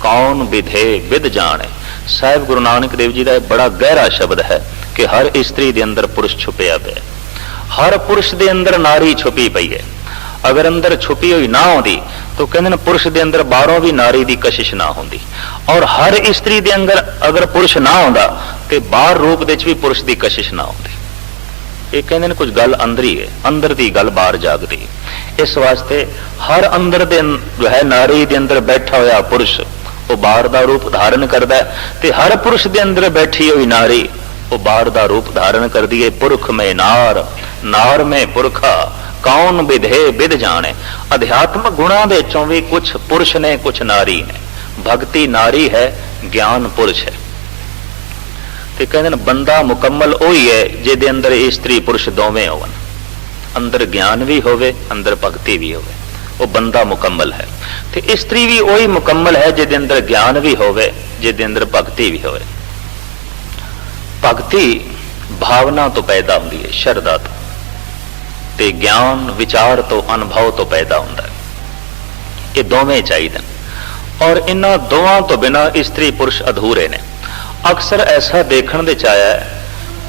ਕੌਣ ਵਿਧੇ ਵਿਦ ਜਾਣੇ। ਸਾਹਿਬ ਗੁਰੂ ਨਾਨਕ ਦੇਵ ਜੀ ਦਾ ਇਹ ਬੜਾ ਗਹਿਰਾ ਸ਼ਬਦ ਹੈ ਕਿ ਹਰ ਇਸਤਰੀ ਦੇ ਅੰਦਰ ਪੁਰਸ਼ ਛੁਪਿਆ ਪਿਆ, ਹਰ ਪੁਰਸ਼ ਦੇ ਅੰਦਰ ਨਾਰੀ ਛੁਪੀ ਪਈ ਹੈ। ਅਗਰ ਅੰਦਰ ਛੁਪੀ ਹੋਈ ਨਾ ਹੁੰਦੀ ਤਾਂ ਕਹਿੰਦੇ ਨੇ ਪੁਰਸ਼ ਦੇ ਅੰਦਰ ਬਾਹਰੋਂ ਵੀ ਨਾਰੀ ਦੀ ਕਸ਼ਿਸ਼ ਨਾ ਹੁੰਦੀ, ਔਰ ਹਰ ਇਸਤਰੀ ਦੇ ਅੰਦਰ ਅਗਰ ਪੁਰਸ਼ ਨਾ ਹੁੰਦਾ ਤੇ ਬਾਹਰ ਰੂਪ ਦੇ ਵਿੱਚ ਵੀ ਪੁਰਸ਼ ਦੀ ਕਸ਼ਿਸ਼ ਨਾ ਹੁੰਦੀ। ਇਹ ਕਹਿੰਦੇ ਨੇ ਕੁਝ ਗੱਲ ਅੰਦਰ ਹੀ ਹੈ, ਅੰਦਰ ਦੀ ਗੱਲ ਬਾਹਰ ਜਾਗਦੀ। ਇਸ ਵਾਸਤੇ ਹਰ ਅੰਦਰ ਦੇ ਜੋ ਹੈ ਨਾਰੀ ਦੇ ਅੰਦਰ ਬੈਠਾ ਹੋਇਆ ਪੁਰਸ਼ ਉਹ ਬਾਹਰ ਦਾ ਰੂਪ ਧਾਰਨ ਕਰਦਾ ਹੈ, ਤੇ ਹਰ ਪੁਰਸ਼ ਦੇ ਅੰਦਰ ਬੈਠੀ ਹੋਈ ਨਾਰੀ ਉਹ ਬਾਹਰ ਦਾ ਰੂਪ ਧਾਰਨ ਕਰਦੀ ਹੈ। ਪੁਰਖ ਮੈਂ ਨਾਰ, ਨਾਰ ਮੈਂ ਪੁਰਖਾ, ਕੌਣ ਵਿਧੇ ਵਿਦ ਜਾਣੇ। ਅਧਿਆਤਮਕ ਗੁਣਾਂ ਦੇ ਚੋਂ ਵੀ ਕੁਝ ਪੁਰਸ਼ ਨੇ, ਕੁਝ ਨਾਰੀ ਨੇ। ਭਗਤੀ ਨਾਰੀ ਹੈ, ਗਿਆਨ ਪੁਰਸ਼ ਹੈ। ਤੇ ਕਹਿੰਦੇ ਨੇ ਬੰਦਾ ਮੁਕੰਮਲ ਉਹੀ ਹੈ ਜਿਹਦੇ ਅੰਦਰ ਇਸਤਰੀ ਪੁਰਸ਼ ਦੋਵੇਂ ਹੋਣ, ਅੰਦਰ ਗਿਆਨ ਵੀ ਹੋਵੇ, ਅੰਦਰ ਭਗਤੀ ਵੀ ਹੋਵੇ, ਉਹ ਬੰਦਾ ਮੁਕੰਮਲ ਹੈ। ਤੇ ਇਸਤਰੀ ਵੀ ਉਹੀ ਮੁਕੰਮਲ ਹੈ ਜਿਹਦੇ ਅੰਦਰ ਗਿਆਨ ਵੀ ਹੋਵੇ, ਜਿਹਦੇ ਅੰਦਰ ਭਗਤੀ ਵੀ ਹੋਵੇ। ਭਗਤੀ ਭਾਵਨਾ ਤੋਂ ਪੈਦਾ ਹੁੰਦੀ ਹੈ, ਸ਼ਰਧਾ ਤੋਂ, ਤੇ ਗਿਆਨ ਵਿਚਾਰ ਤੋਂ, ਅਨੁਭਵ ਤੋਂ ਪੈਦਾ ਹੁੰਦਾ ਹੈ। ਇਹ ਦੋਵੇਂ ਚਾਹੀਦੇ ਨੇ, ਔਰ ਇਹਨਾਂ ਦੋਵਾਂ ਤੋਂ ਬਿਨਾਂ ਇਸਤਰੀ ਪੁਰਸ਼ ਅਧੂਰੇ ਨੇ। ਅਕਸਰ ਐਸਾ ਦੇਖਣ ਦੇ ਚ ਆਇਆ ਹੈ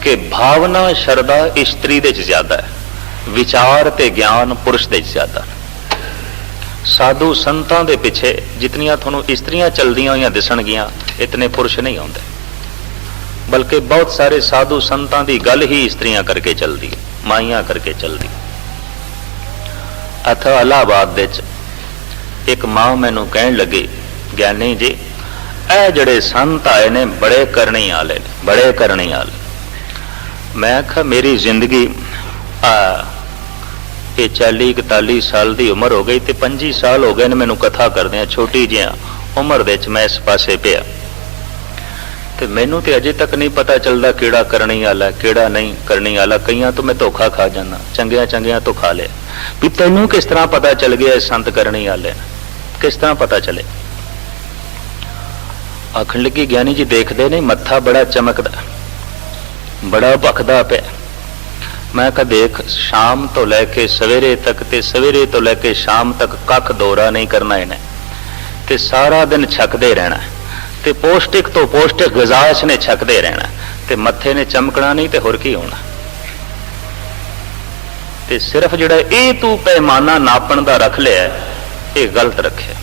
ਕਿ ਭਾਵਨਾ ਸ਼ਰਧਾ ਇਸਤਰੀ ਦੇ ਚ ਜ਼ਿਆਦਾ ਹੈ, ਵਿਚਾਰ ਤੇ ਗਿਆਨ ਪੁਰਸ਼ ਦੇ ਚ ਜ਼ਿਆਦਾ। ਸਾਧੂ ਸੰਤਾਂ ਦੇ ਪਿੱਛੇ ਜਿਤਨੀਆਂ ਤੁਹਾਨੂੰ ਇਸਤਰੀਆਂ ਚਲਦੀਆਂ ਹੋਈਆਂ ਦਿਸਣਗੀਆਂ, ਇਤਨੇ ਪੁਰਸ਼ ਨਹੀਂ ਆਉਂਦੇ, ਬਲਕਿ ਬਹੁਤ ਸਾਰੇ ਸਾਧੂ ਸੰਤਾਂ ਦੀ ਗੱਲ ਹੀ ਇਸਤਰੀਆਂ ਕਰਕੇ ਚੱਲਦੀ, ਮਾਈਆਂ ਕਰਕੇ ਚੱਲਦੀ। ਅਥਾ ਇਲਾਹਾਬਾਦ ਦੇ ਚ ਇੱਕ ਮਾਂ ਮੈਨੂੰ ਕਹਿਣ ਲੱਗੀ, ਗਿਆਨੀ ਜੀ ਇਹ ਜਿਹੜੇ ਸੰਤ ਆਏ ਨੇ ਬੜੇ ਕਰਨੀ ਵਾਲੇ ਨੇ, ਬੜੇ ਕਰਨੀ ਵਾਲੇ। ਮੈਂ ਆਖਿਆ ਮੇਰੀ ਜ਼ਿੰਦਗੀ ਇਹ 40-41 ਸਾਲ ਦੀ ਉਮਰ ਹੋ ਗਈ, ਤੇ 25 ਸਾਲ ਹੋ ਗਏ ਨੇ ਮੈਨੂੰ ਕਥਾ ਕਰਦਿਆਂ। ਛੋਟੀ ਜਿਹਾ ਉਮਰ ਦੇ ਚ ਮੈਂ ਇਸ ਪਾਸੇ ਪਿਆ, ਤੇ ਮੈਨੂੰ ਤੇ ਅਜੇ ਤੱਕ ਨਹੀਂ ਪਤਾ ਚੱਲਦਾ ਕਿਹੜਾ ਕਰਨੀ ਵਾਲਾ ਕਿਹੜਾ ਨਹੀਂ ਕਰਨੀ ਵਾਲਾ। ਕਈਆਂ ਤੋਂ ਮੈਂ ਧੋਖਾ ਖਾ ਜਾਂਦਾ, ਚੰਗਿਆਂ ਚੰਗਿਆਂ ਤੋਂ ਖਾ ਲਿਆ। ਵੀ ਤੈਨੂੰ ਕਿਸ ਤਰ੍ਹਾਂ ਪਤਾ ਚੱਲ ਗਿਆ ਸੰਤ ਕਰਨੀ ਵਾਲੇ, ਕਿਸ ਤਰ੍ਹਾਂ ਪਤਾ ਚੱਲੇ? ਆਖਣ ਲੱਗੀ, ਗਿਆਨੀ ਜੀ ਦੇਖਦੇ ਨਹੀਂ ਮੱਥਾ ਬੜਾ ਚਮਕਦਾ, ਬੜਾ ਭਖਦਾ ਪਿਆ। ਮੈਂ ਕਿਹਾ ਦੇਖ, ਸ਼ਾਮ ਤੋਂ ਲੈ ਕੇ ਸਵੇਰੇ ਤੱਕ ਤੇ ਸਵੇਰੇ ਤੋਂ ਲੈ ਕੇ ਸ਼ਾਮ ਤੱਕ ਕੱਖ ਦੌਰਾ ਨਹੀਂ ਕਰਨਾ ਇਹਨੇ, ਤੇ ਸਾਰਾ ਦਿਨ ਛਕਦੇ ਰਹਿਣਾ, ਤੇ ਪੌਸ਼ਟਿਕ ਤੋਂ ਪੌਸ਼ਟਿਕ ਗ਼ਿਜ਼ਾ ਇਸਨੇ ਛਕਦੇ ਰਹਿਣਾ, ਤੇ ਮੱਥੇ ਨੇ ਚਮਕਣਾ ਨਹੀਂ, ਤੇ ਹੋਰ ਕੀ ਹੋਣਾ। ਤੇ ਸਿਰਫ ਜਿਹੜਾ ਇਹ ਤੂੰ ਪੈਮਾਨਾ ਨਾਪਣ ਦਾ ਰੱਖ ਲਿਆ, ਇਹ ਗਲਤ ਰੱਖਿਆ।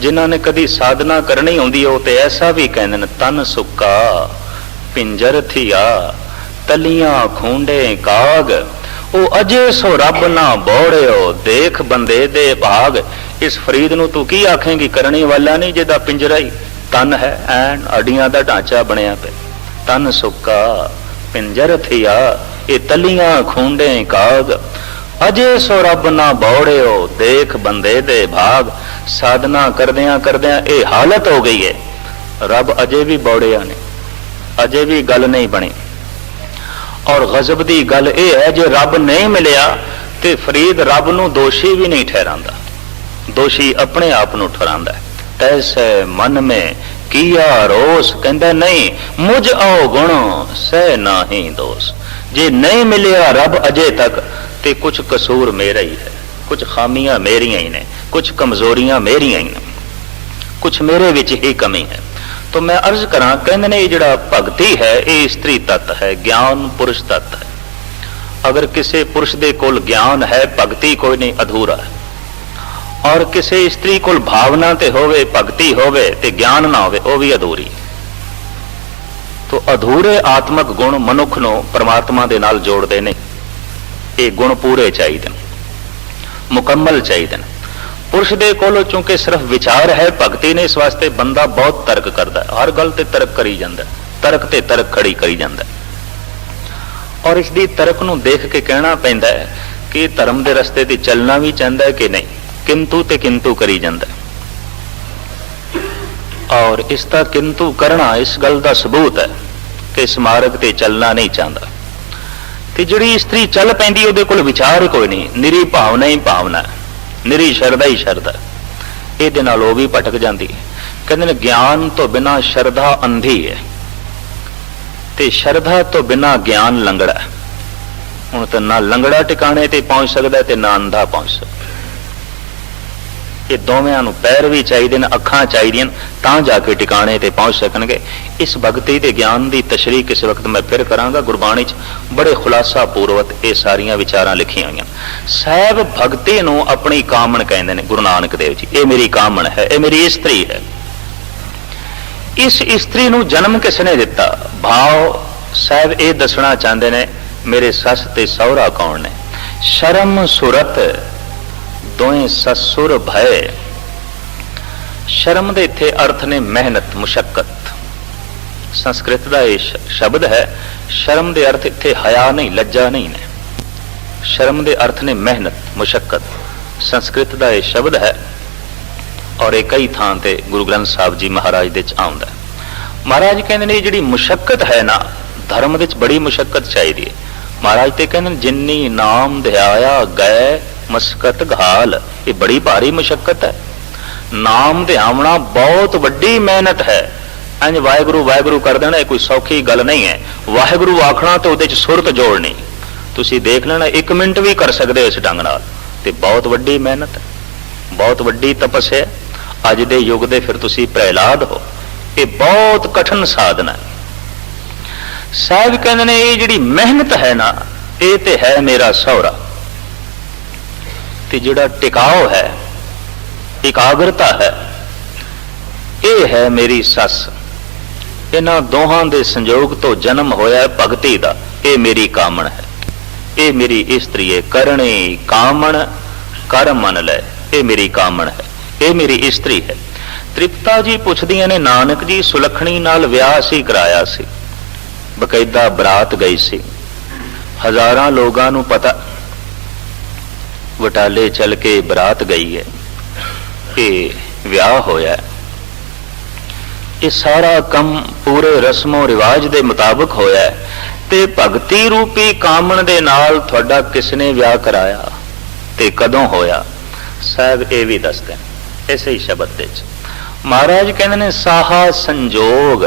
ਜਿਨ੍ਹਾਂ ਨੇ ਕਦੀ ਸਾਧਨਾ ਕਰਨੀ ਹੁੰਦੀ ਉਹ ਤੇ ਐਸਾ ਵੀ ਕਹਿੰਦੇ ਨੇ, ਤਨ ਸੁੱਕਾ ਪਿੰਜਰ ਥੀਆ ਤਲੀਆਂ ਖੂੰਡੇ ਕਾਗ, ਉਹ ਅਜੇ ਸੋ ਰੱਬ ਨਾ ਬੋੜਿਓ ਦੇਖ ਬੰਦੇ ਦੇ ਭਾਗ। ਇਸ ਫਰੀਦ ਨੂੰ ਤੂੰ ਕੀ ਆਖੇਂਗੀ? ਕਰਨੀ ਵਾਲਾ ਨਹੀਂ ਜਿਹਦਾ ਪਿੰਜਰਾ ਹੀ तन है ऐन अडियां दा ढांचा बनिया पे, तन सुक्का पिंजर थिया ये तलियां खूंडे काग, अजे सो रब ना बौड़ियो देख बंदे दे भाग। साधना करदियां करदियां ये हालत हो गई है, रब अजे भी बौड़िया ने, अजे भी गल नहीं बनी। और गजब दी गल यह है, जे रब नहीं मिलिया ते फरीद रब नूं दोषी भी नहीं ठहरांदा, दोषी अपने आप नूं ठहरांदा है। तैसे मन में किया रोस, कहंदा नहीं मुझ अवगुण सह नाही दोष। जे नहीं मिलिया रब अजे तक ते कुछ कसूर मेरा ही है, कुछ खामियां मेरियां ही ने, कुछ कमजोरियां मेरियां ही ने, कुछ मेरे विच ही कमी है। तो मैं अर्ज करा, कहंदे ने जिहड़ा भगती है ये स्त्री तत्त है, ज्ञान पुरुष तत्त है। अगर किसी पुरुष दे कोल ज्ञान है, भगती कोई नहीं, अधूरा है। और किसी स्त्री कोल भावना ते होवे, भगती होवे ते ज्ञान ना होवे, वो भी अधूरी। तो अधूरे आत्मक गुण मनुख नूं परमात्मा दे नाल जोड़दे ने। ये गुण पूरे चाहिए, मुकम्मल चाहिए। पुरुष दे कोल चूंकि सिर्फ विचार है, भगती ने, इस वास्ते बंदा बहुत तर्क करता है, हर गल ते तर्क करी जांदा, तर्क ते तर्क खड़ी करी जांदा। और इसदी तर्क नूं देख के कहना पैंदा है कि धर्म दे रस्ते ते चलना भी चाहता है कि नहीं, किंतु ते किंतु करी जांदा। और इसका किंतु करना इस गल का सबूत है कि इस मार्ग ते चलना नहीं चाहता। ते जिहड़ी स्त्री चल पैंदी उहदे कोल विचार कोई नहीं, निरी भावना ही भावना, निरी शरधा ही शरधा, इहदे नाल ओह भी भटक जाती। कहंदे ने ज्ञान तो बिना शरधा अंधी है, ते शरधा तो बिना ज्ञान लंगड़ा है। हुण तो ना लंगड़ा टिकाणे ते पहुंच सकता ते ना अंधा पहुंच सकता। ये दोवें नूं पैर भी चाहिए, अखां चाहिए, तां जाके टिकाणे ते पहुंच सकणगे। इस भगती ते ज्ञान की तशरीह किस वक्त मैं फिर करांगा। गुरबाणी च बड़े खुलासा पूर्वक ये सारियां विचारां लिखियां होईयां। साहब भगती नूं अपनी कामण कहंदे ने गुरु नानक देव जी, ये मेरी कामण है, ये मेरी स्त्री है। इस स्त्री नूं जन्म किसने दिता? भाव साहब ये दसना चाहते ने मेरे सस ते सहुरा कौन ने। शर्म सुरत दोएं ससुर भय। शर्म दे इत्थे अर्थ ने मेहनत, मुशक्कत। संस्कृत का यह शब्द है। शर्म दे अर्थ इत्थे हया नहीं, लज्जा नहीं ने। शर्म दे अर्थ ने मेहनत, मुशक्कत। संस्कृत का यह शब्द है और ये कई थां ते गुरु ग्रंथ साहब जी महाराज दे च आउंदा है। महाराज कहंदे ने जिहड़ी मुशक्कत है ना, धर्म दे च बड़ी मुशक्कत चाहिए। महाराज ते कहंदे जिन्नी नाम ध्याया गए मस्कत घाल, ये बड़ी भारी मुशक्कत है। नाम ध्यावना बहुत वड्डी मेहनत है। इंज वाहिगुरु वाहिगुरु कर देना कोई सौखी गल नहीं है। वाहिगुरु आखना तो उहदे च सुरत जोड़नी, तुसीं देख लेना 1 मिनट भी कर सकते हो इस ढंग नाल, ते बहुत वड्डी मेहनत है, बहुत वड्डी तपस्या। अज दे युग दे फिर तुसीं प्रहलाद हो, ये बहुत कठिन साधना है। साहब कहंदे ने ये जिहड़ी मेहनत है ना, ये ते है मेरा सहुरा, ते जिहड़ा टिकाव है, एकाग्रता है, ये है मेरी सस। इन्हां दोहां दे संयोग तो जन्म होया है भगती दा। ये मेरी कामण है, ये मेरी स्त्री है। करणी कामण कर मन लै, ये मेरी कामण है, ये मेरी स्त्री है। तृप्ता जी पुछदियां ने नानक जी सुलखणी नाल विआह सी कराया सी, बकायदा बरात गई सी, हजारां लोगां नूं पता वटाले चल के बरात गई है, ये विआह होया है। ये सारा कम पूरे रस्मो रिवाज दे मुताबिक होया है। ते भगती रूपी कामण दे नाल तुहाडा किसने विआह कराया ते कदों होया? साहब ये भी दसदे ने इसे ही शब्द दे च। महाराज कहंदे ने साहा संजोग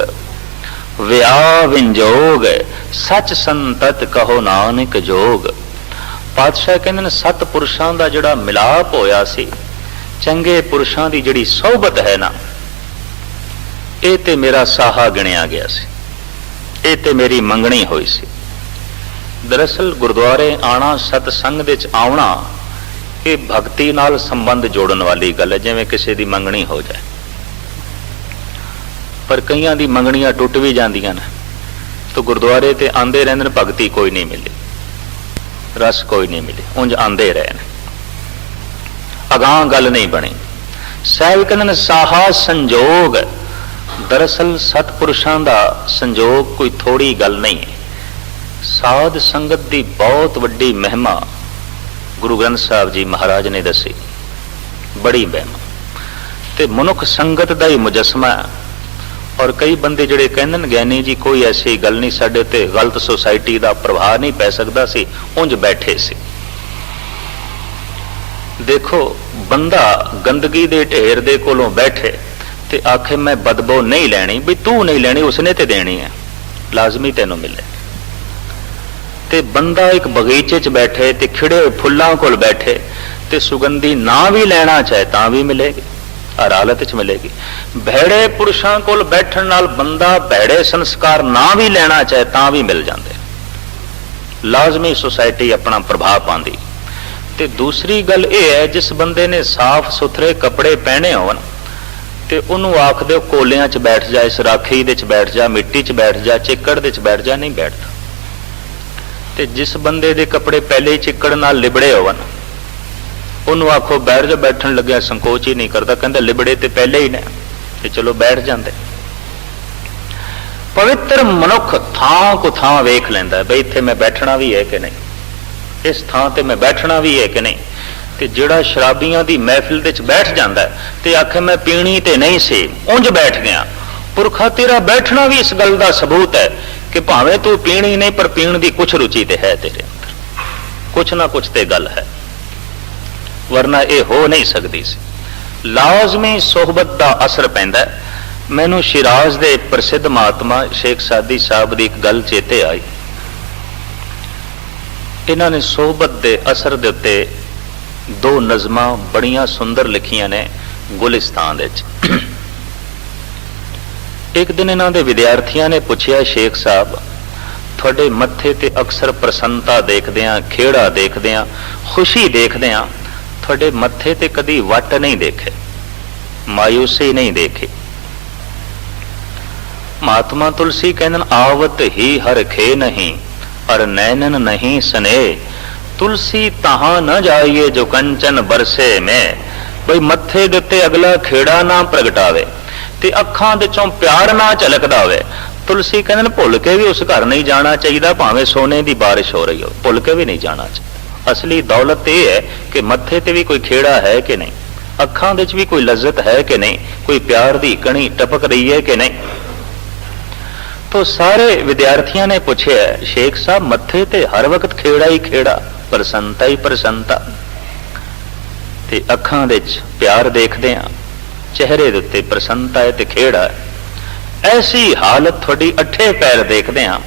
विआह विंजोग, सच संतत कहो नानक जोग। पातशाह कहंदे ने सत पुरुषां दा जिहड़ा मिलाप होया सी, चंगे पुरुषां दी जिहड़ी सोहबत है ना, ये ते मेरा साहा गिणिया गया सी, ये ते मेरी मंगनी हुई सी। दरअसल गुरुद्वारे आना, सतसंग दे च आउणा, ये भगती नाल संबंध जोड़न वाली गल है, जिवें किसी दी मंगनी हो जाए। पर कईयां दी मंगणियां टुट भी जांदियां ने, तो गुरुद्वारे ते आंदे रहिंदे ने, भगती कोई नहीं मिली, रस कोई नहीं मिली, उंज आंदे रहे ने, अगां गल नहीं बनी। साहिब कहंदे ने साहा संजोग दरअसल सतपुरुषां दा संजोग कोई थोड़ी गल नहीं है। साध संगत दी बहुत वड्डी महिमा गुरु ग्रंथ साहब जी महाराज ने दसी, बड़ी महिमा। ते मनुख संगत दा ही मुजस्मा है। और कई बंदे जिहड़े कहंदे ने ज्ञानी जी कोई ऐसी गल नहीं, साडे ते गलत सोसाइटी दा प्रभाव नहीं पै सकदा सी, उंज बैठे सी। देखो बंदा गंदगी दे ढेर दे कोलों बैठे ते आखे मैं बदबू नहीं लैनी, भी तू नहीं लैनी, उसने ते देनी है, लाजमी तेनों मिले। ते बंदा एक बगीचे च बैठे ते खिड़े हुए फुल्लां कोल बैठे ते सुगंधी ना भी लेना चाहे तां भी मिलेगी, हर हालत च मिलेगी। भैड़े पुरुषां कोल बैठण नाल बंदा भैड़े संस्कार ना भी लेना चाहे तां भी मिल जाते। लाजमी सोसाइटी अपना प्रभाव पाती। ते दूसरी गल यह है, जिस बंदे ने साफ सुथरे कपड़े पहने होन ते उन्होंने आख दो कोलियां च बैठ जा, इस राखी दे च बैठ जा, मिट्टी च बैठ जा, चिक्कड़ दे च बैठ जा, नहीं बैठता। ते जिस बंदे दे कपड़े पहले ही चिक्कड़ नाल लिबड़े होवन, उन्होंने आखो बैठ जा, बैठन लग्या संकोच ही नहीं करता, कहंदा लिबड़े ते पहले ही ने, ते चलो बैठ जाते। पवित्र मनुख थां को थां वेख लैंदा, बई इत्थे मैं बैठना भी है कि नहीं, इस थां ते मैं बैठना भी है कि नहीं। ते जिहड़ा शराबियां दी महफिल दे च बैठ जांदा है ते आखे मैं पीनी ते नहीं सी, उंज बैठ गया। पुरखा तेरा बैठना भी इस गल का सबूत है कि भावें तू पीनी नहीं पर पीण दी कुछ रुचि ते है तेरे अंदर, कुछ ना कुछ ते गल है, वरना ये हो नहीं सकती सी। लाजमी सोहबत का असर पैंदा है। मैनू शिराज दे प्रसिद्ध महात्मा शेख सादी साहब की एक गल चेते आई। इन्हों ने सोहबत के असर के उत्ते दो नज़मां बड़ियां सुंदर लिखियां ने गुलिस्तान दे च। एक दिन इन्हों के विद्यार्थियों ने पूछा, शेख साहब थोड़े मत्थे ते अक्सर प्रसन्नता देखदियां, खेड़ा देखदियां, खुशी देखदियां, थोड़े मत्थे ते कदी वट नहीं देखे, मायूसी नहीं देखी। महात्मा तुलसी कहन आवत ही हर खे नहीं और नैनन नहीं सने, तुलसी तहां न जाइए जो कंचन बरसे में। बई मत्थे दे उत्ते अगला खेड़ा ना प्रगटावे ते अखां दे चों प्यार ना झलकदा होवे, तुलसी कहन भुल के भी उस घर नहीं जाना चाहिए, भावें सोने की बारिश हो रही हो, भुल के भी नहीं जाना चाहिए। असली दौलत यह है कि मत्थे ते भी कोई खेड़ा है कि नहीं, अखां दे च भी कोई लज्जत है कि नहीं, कोई प्यार दी कणी टपक रही है कि नहीं। तो सारे विद्यार्थियों ने पूछे, शेख साहब मत्थे ते हर वक्त खेड़ा ही खेड़ा, प्रसन्नता ही प्रसन्नता, ते अखां दे च प्यार देखदे हां, चेहरे दे उत्ते प्रसन्नता है ते खेड़ा है। ऐसी हालत थोड़ी अठे पैर देखदे हां,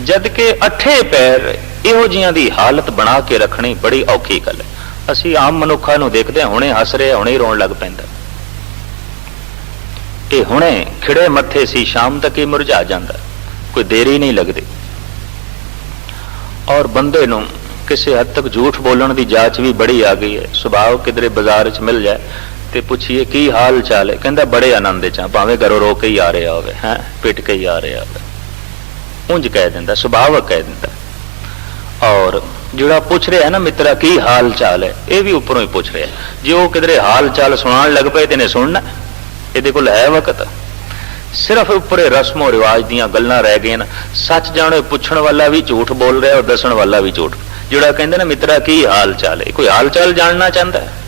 जद के अठे पैर इहो जिहां दी हालत बना के रखनी बड़ी औखी गल है। असीं आम मनुखां नूं देखदे हां, हुणे हस रहे, हुणे रोण लग पैंदा, ये हुणे खिड़े मत्थे सी शाम तक ही मुरझा जाता, कोई देरी नहीं लगती। और बंदे नूं किसी हद तक झूठ बोलने की जांच भी बड़ी आ गई है। सुभाव किधरे बाजार च मिल जाए तो पूछिए की हाल चाल है, कहता बड़े आनंद च, भावें घरों रो के ही आ रहा हो, है पिट के ही आ रहा हो, उंज कह दिंदा, सुभावक कह दिंदा। और जोड़ा पूछ रहा है ना मित्रा की हाल चाल है, ये भी उपरों ही पूछ रहा है। जो किधरे हाल चाल सुनान लग पे तो इन्हें सुनना, ये कोल है वक्त, सिर्फ उपरे रस्मों रिवाज दियां गल्लां रह गई। सच जाने पुछण वाला भी झूठ बोल रहा है और दसण वाला भी झूठ। जोड़ा कहते ना मित्रा की हाल चाल है, कोई हाल चाल जानना चाहता है,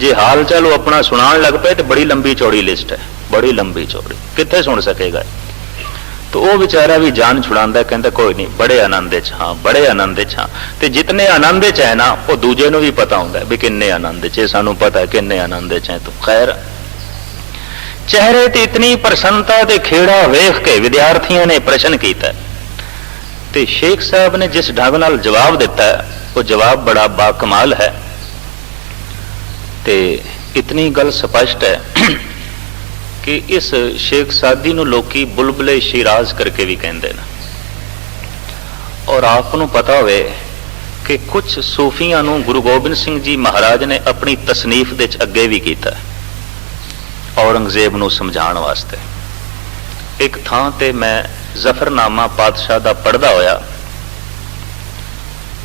जे हाल चाल वो अपना सुनान लग पे तो बड़ी लंबी चौड़ी लिस्ट है, बड़ी लंबी चौड़ी, कित्थे सुन सकेगा। तो वो बेचारा भी जान छुड़ांदा, कहता कोई नहीं बड़े आनंद च हाँ, बड़े आनंद च हाँ। तो जितने आनंद च है ना वो दूजे नूं भी पता होंदा भी किन्ने आनंद च, सानू पता है किन्ने आनंद च है। तो खैर चेहरे ते इतनी प्रसन्नता ते खेड़ा वेख के विद्यार्थियों ने प्रश्न किया, तो शेख साहब ने जिस ढंग नाल जवाब दिता है वो जवाब बड़ा बाकमाल है। ते इतनी गल स्पष्ट है कि इस शेख सादी नूं लोकी बुलबुले शिराज करके भी कहते हैं। और आपनूं पता होवे कि कुछ सूफियां नूं गुरु गोबिंद सिंह जी महाराज ने अपनी तसनीफ दे च अगे भी किया औरंगजेब नूं समझाउण वास्ते। एक थां ते मैं जफरनामा पातशाह दा पढ़दा होया,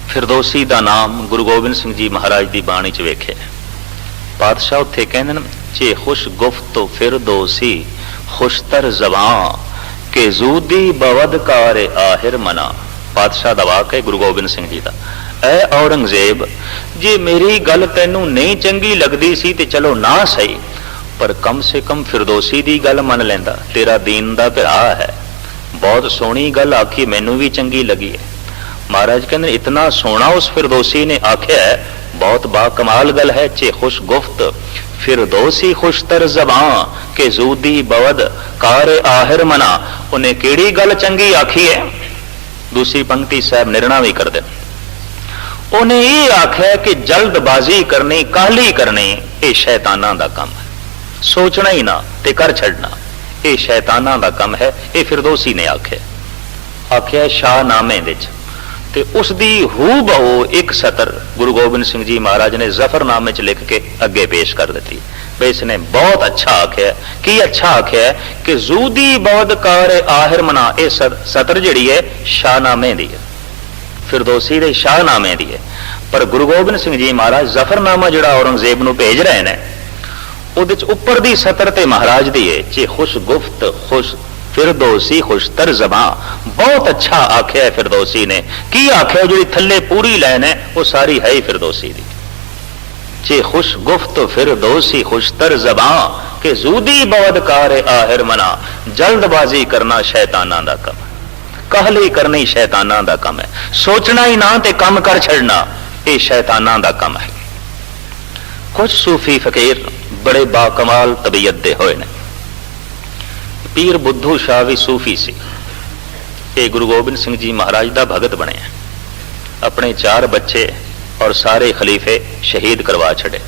फिरदौसी दा नाम गुरु गोबिंद सिंह जी महाराज दी बाणी च वेखे। पातशाह उत्थे कहंदे ने जे खुश गुफ्त तो फिरदौसी खुशतर जबां के जूदी बवद कार आहिर मना। पातशाह दा वाक है गुरु गोबिंद सिंह जी का। ऐ औरंगजेब, जे मेरी गल तैनू नहीं चंगी लगदी सी ते चलो ना सही, पर कम से कम फिरदौसी दी गल मन लैंदा। तेरा दीन दा भरा है, बहुत सोहनी गल आखी, मैनू भी चंगी लगी है। महाराज कहते इतना सोहना उस फिरदौसी ने आख्या है, बहुत बाकमाल गल है। चे खुश गुफ्त फिरदौसी खुशतर जबां के जूदी बवद कार आहिर मना। उन्हें केड़ी गल चंगी आखी है? दूसरी पंक्ति साहब निर्णा भी कर दे। उन्हें ये आख्या कि जल्दबाजी करनी, काहली करनी, ये शैताना दा काम है। सोचना ही ना ते कर छड़ना, ये शैताना दा काम है। ये फिरदौसी ने आख्या शाहनामे विच। ते उसदी हू बहु एक सतर गुरु गोबिंद सिंह जी महाराज ने जफरनामे च लिख के अगे पेश कर दी। भाई इसने बहुत अच्छा आख्या। की अच्छा आख्या कि जूदी बवद कार आहिर मना। यह सतर जिहड़ी है शाहनामे दी है, फिरदौसी दे शाहनामे दी है। पर गुरु गोबिंद सिंह जी महाराज जफरनामा जिहड़ा औरंगजेब नूं भेज रहे हैं, उहदे च उपर दी सतर ते महाराज दी है, चे खुश गुफ्त खुश फिरदौसी खुशतर जबां। बहुत अच्छा आख्या है फिरदौसी ने। की आख्या जी थले पूरी लाइन है वो सारी है ही फिरदौसी दी। चे खुश गुफ्त फिरदौसी खुशतर जबां के जूदी बवद कार आहिर मना। जल्दबाजी करना शैताना दा कम है, कहली करनी शैताना दा कम है। सोचना ही ना ते कम कर छड़ना, ये शैताना दा कम है। कुछ सूफी फकीर बड़े बाकमाल तबीयत दे होए ने। पीर बुद्धू शाह भी सूफी सी। ये गुरु गोबिंद सिंह जी महाराज का भगत बने। अपने 4 बच्चे और सारे खलीफे शहीद करवा छड़े।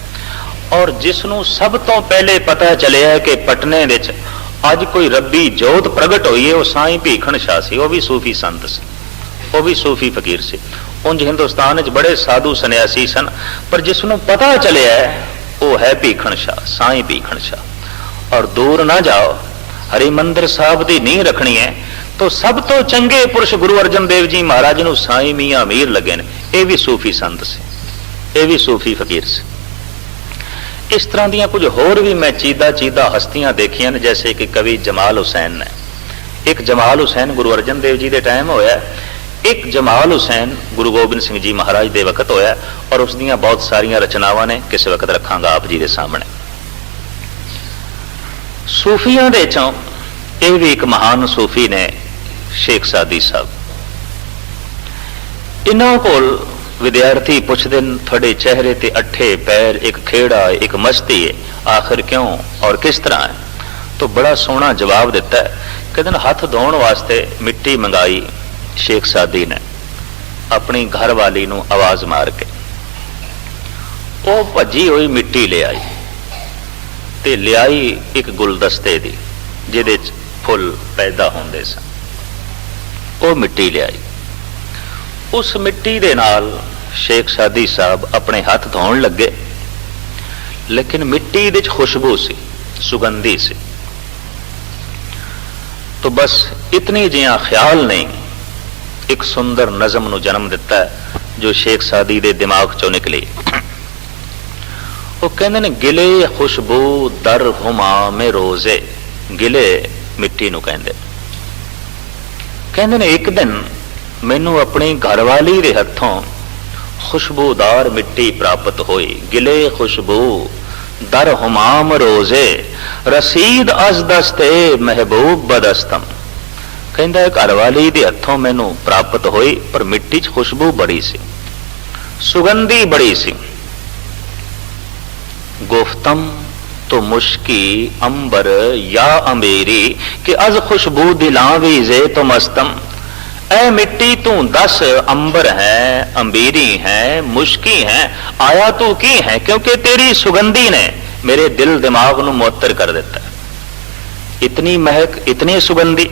और जिसनों सब तो पहले पता चलिया है कि पटने विच अज कोई रब्बी जोत प्रगट हुई है, वो साईं भीखण शाह सी। वो भी सूफी संत से, वो भी सूफी फकीर से। उंज हिंदुस्तान च बड़े साधु सन्यासी सन, पर जिसनों पता चलिया है वो है भीखण शाह, साईं भीखण शाह। और दूर ना जाओ, हरिमंदिर साहब की नींह रखनी है तो सब तो चंगे पुरुष गुरु अर्जन देव जी महाराज नूं साईं मियां मीर लगे ने। यह भी सूफी संत से, यह भी सूफी फकीर से। इस तरह दियां कुछ होर भी मैं चीदा हस्तियां देखियां ने, जैसे कि कवि जमाल हुसैन ने। एक जमाल हुसैन गुरु अर्जन देव जी के टाइम होया, एक जमाल हुसैन गुरु गोबिंद सिंह जी महाराज के वक्त होया। और उस दियां बहुत सारियां रचनावां ने, किस वक्त रखांगा आप जी के सामने। सूफियां दे चों ये भी एक महान सूफी ने शेख सादी साहब। इन्हां कोल विद्यार्थी पुछदे न, थोड़े चेहरे ते अठे पैर, एक खेड़ा, एक मस्ती है, आखिर क्यों और किस तरह है? तो बड़ा सोहना जवाब दिता है। कहते हाथ धोने वास्ते मिट्टी मंगाई शेख सादी ने अपनी घर वाली नूं आवाज मार के। वो भजी हुई मिट्टी ले आई ते लियाई एक गुलदस्ते दी जिहदे च फुल पैदा होंदे सन। वो मिट्टी लियाई। उस मिट्टी दे नाल शेख सादी साहब अपने हाथ धोण लगे, लेकिन मिट्टी दे च खुशबू सी, सुगंधी सी। तो बस इतनी जिया ख्याल ने एक सुंदर नज़म नूं जन्म दिता है, जो शेख सादी दे दिमाग चों निकली। वो कहते ने गिले खुशबू दर हुमा में रोजे। गिले मिट्टी नूं कहते ने एक दिन मैनू अपनी घरवाली दे हथों खुशबूदार मिट्टी प्राप्त हुई। गिले खुशबू दर हुमाम रोजे रसीद अज दस्ते महबूब बदस्तम। कहता घरवाली दे हथों मैनू प्राप्त हुई, पर मिट्टी च खुशबू बड़ी सी, सुगंधी बड़ी सी। गुफ्तम तो मुश्की अंबर या अमेरी कि अज खुशबू दिलावी जे तो मस्तम। ऐ मिट्टी तू दस अंबर है, अंबीरी है, मुश्की है, आया तू की है? क्योंकि तेरी सुगंधी ने मेरे दिल दिमाग नू मुअत्तर कर दिता। इतनी महक, इतनी सुगंधी।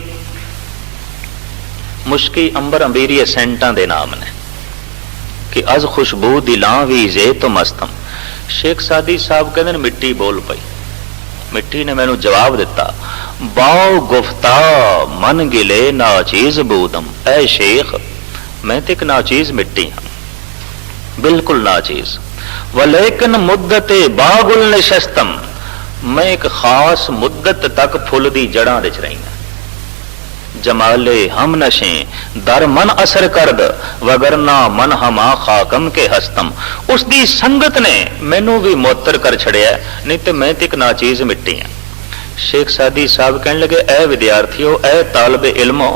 मुश्की अंबर अंबीरी सेंटां दे नाम ने कि अज खुशबू दिलावी जे तो मस्तम। शेख सादी साहब कहते मिट्टी बोल पई। मिट्टी ने मैनू जवाब दिता, बाओ गुफ्ता मन गिले नाचीज बूदम। ऐ शेख, मैं तो एक नाचीज मिट्टी हाँ, बिल्कुल नाचीज। वलेकिन मुद्दते बागुल निशस्तम, मैं एक खास मुद्दत तक फुल दी जड़ां विच रहीना। जमाले हम नशे दर मन असर करद वगरना मन हमा खाकम के हस्तम। उसकी संगत ने मैनू भी मोतर कर छड़िया, नहीं तो मैं तो एक नाचीज मिट्टी हाँ। शेख सादी साहब कहने लगे, ए विद्यार्थियों, ए तालबे इल्मो,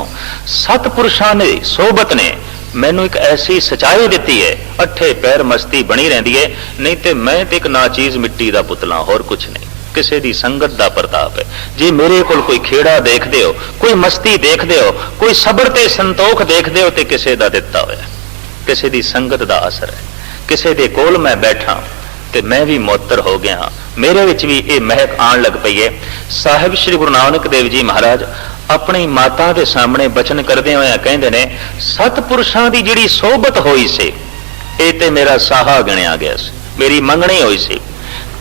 सतपुरुषां ने सोबत ने मैनू एक ऐसी सच्चाई दी है, अठे पैर मस्ती बनी रही है, नहीं तो मैं तो एक नाचीज मिट्टी का पुतला, होर कुछ नहीं। किसी की संगत का प्रताप है। जे मेरे को कोई खेड़ा देखते हो, कोई मस्ती देखते हो, कोई सबर ते संतोख देखते हो, तो किसी का दिता होया, किसी की संगत का असर है। किसी के कोल मैं बैठा तो मैं भी मोतर हो गया, मेरे विच भी ये महक आन लग पई है। साहिब श्री गुरु नानक देव जी महाराज अपनी माता के सामने बचन करदे होए कहंदे ने, सतपुरुषां दी जिहड़ी सोहबत होई सी, ये ते मेरा साहा गिणिया गया सी, मेरी मंगनी होई सी,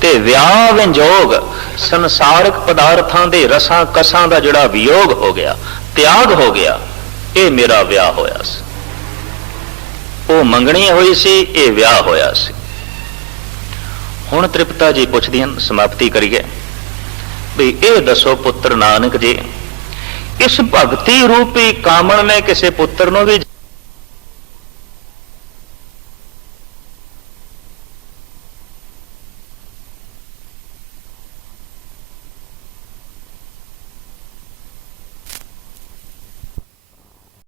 ते विआह विंजोग संसारिक पदार्थां दे रसां कसां दा जिहड़ा वियोग हो गया, त्याग हो गया, ये मेरा विआह होया सी। वो मंगनी होई सी, ये विआह होया सी। हुण तृप्ता जी पुछदियां, समाप्ति करिए भी ये दसो पुत्र नानक जी, इस भगती रूपी कामण ने किसी पुत्र नूं भी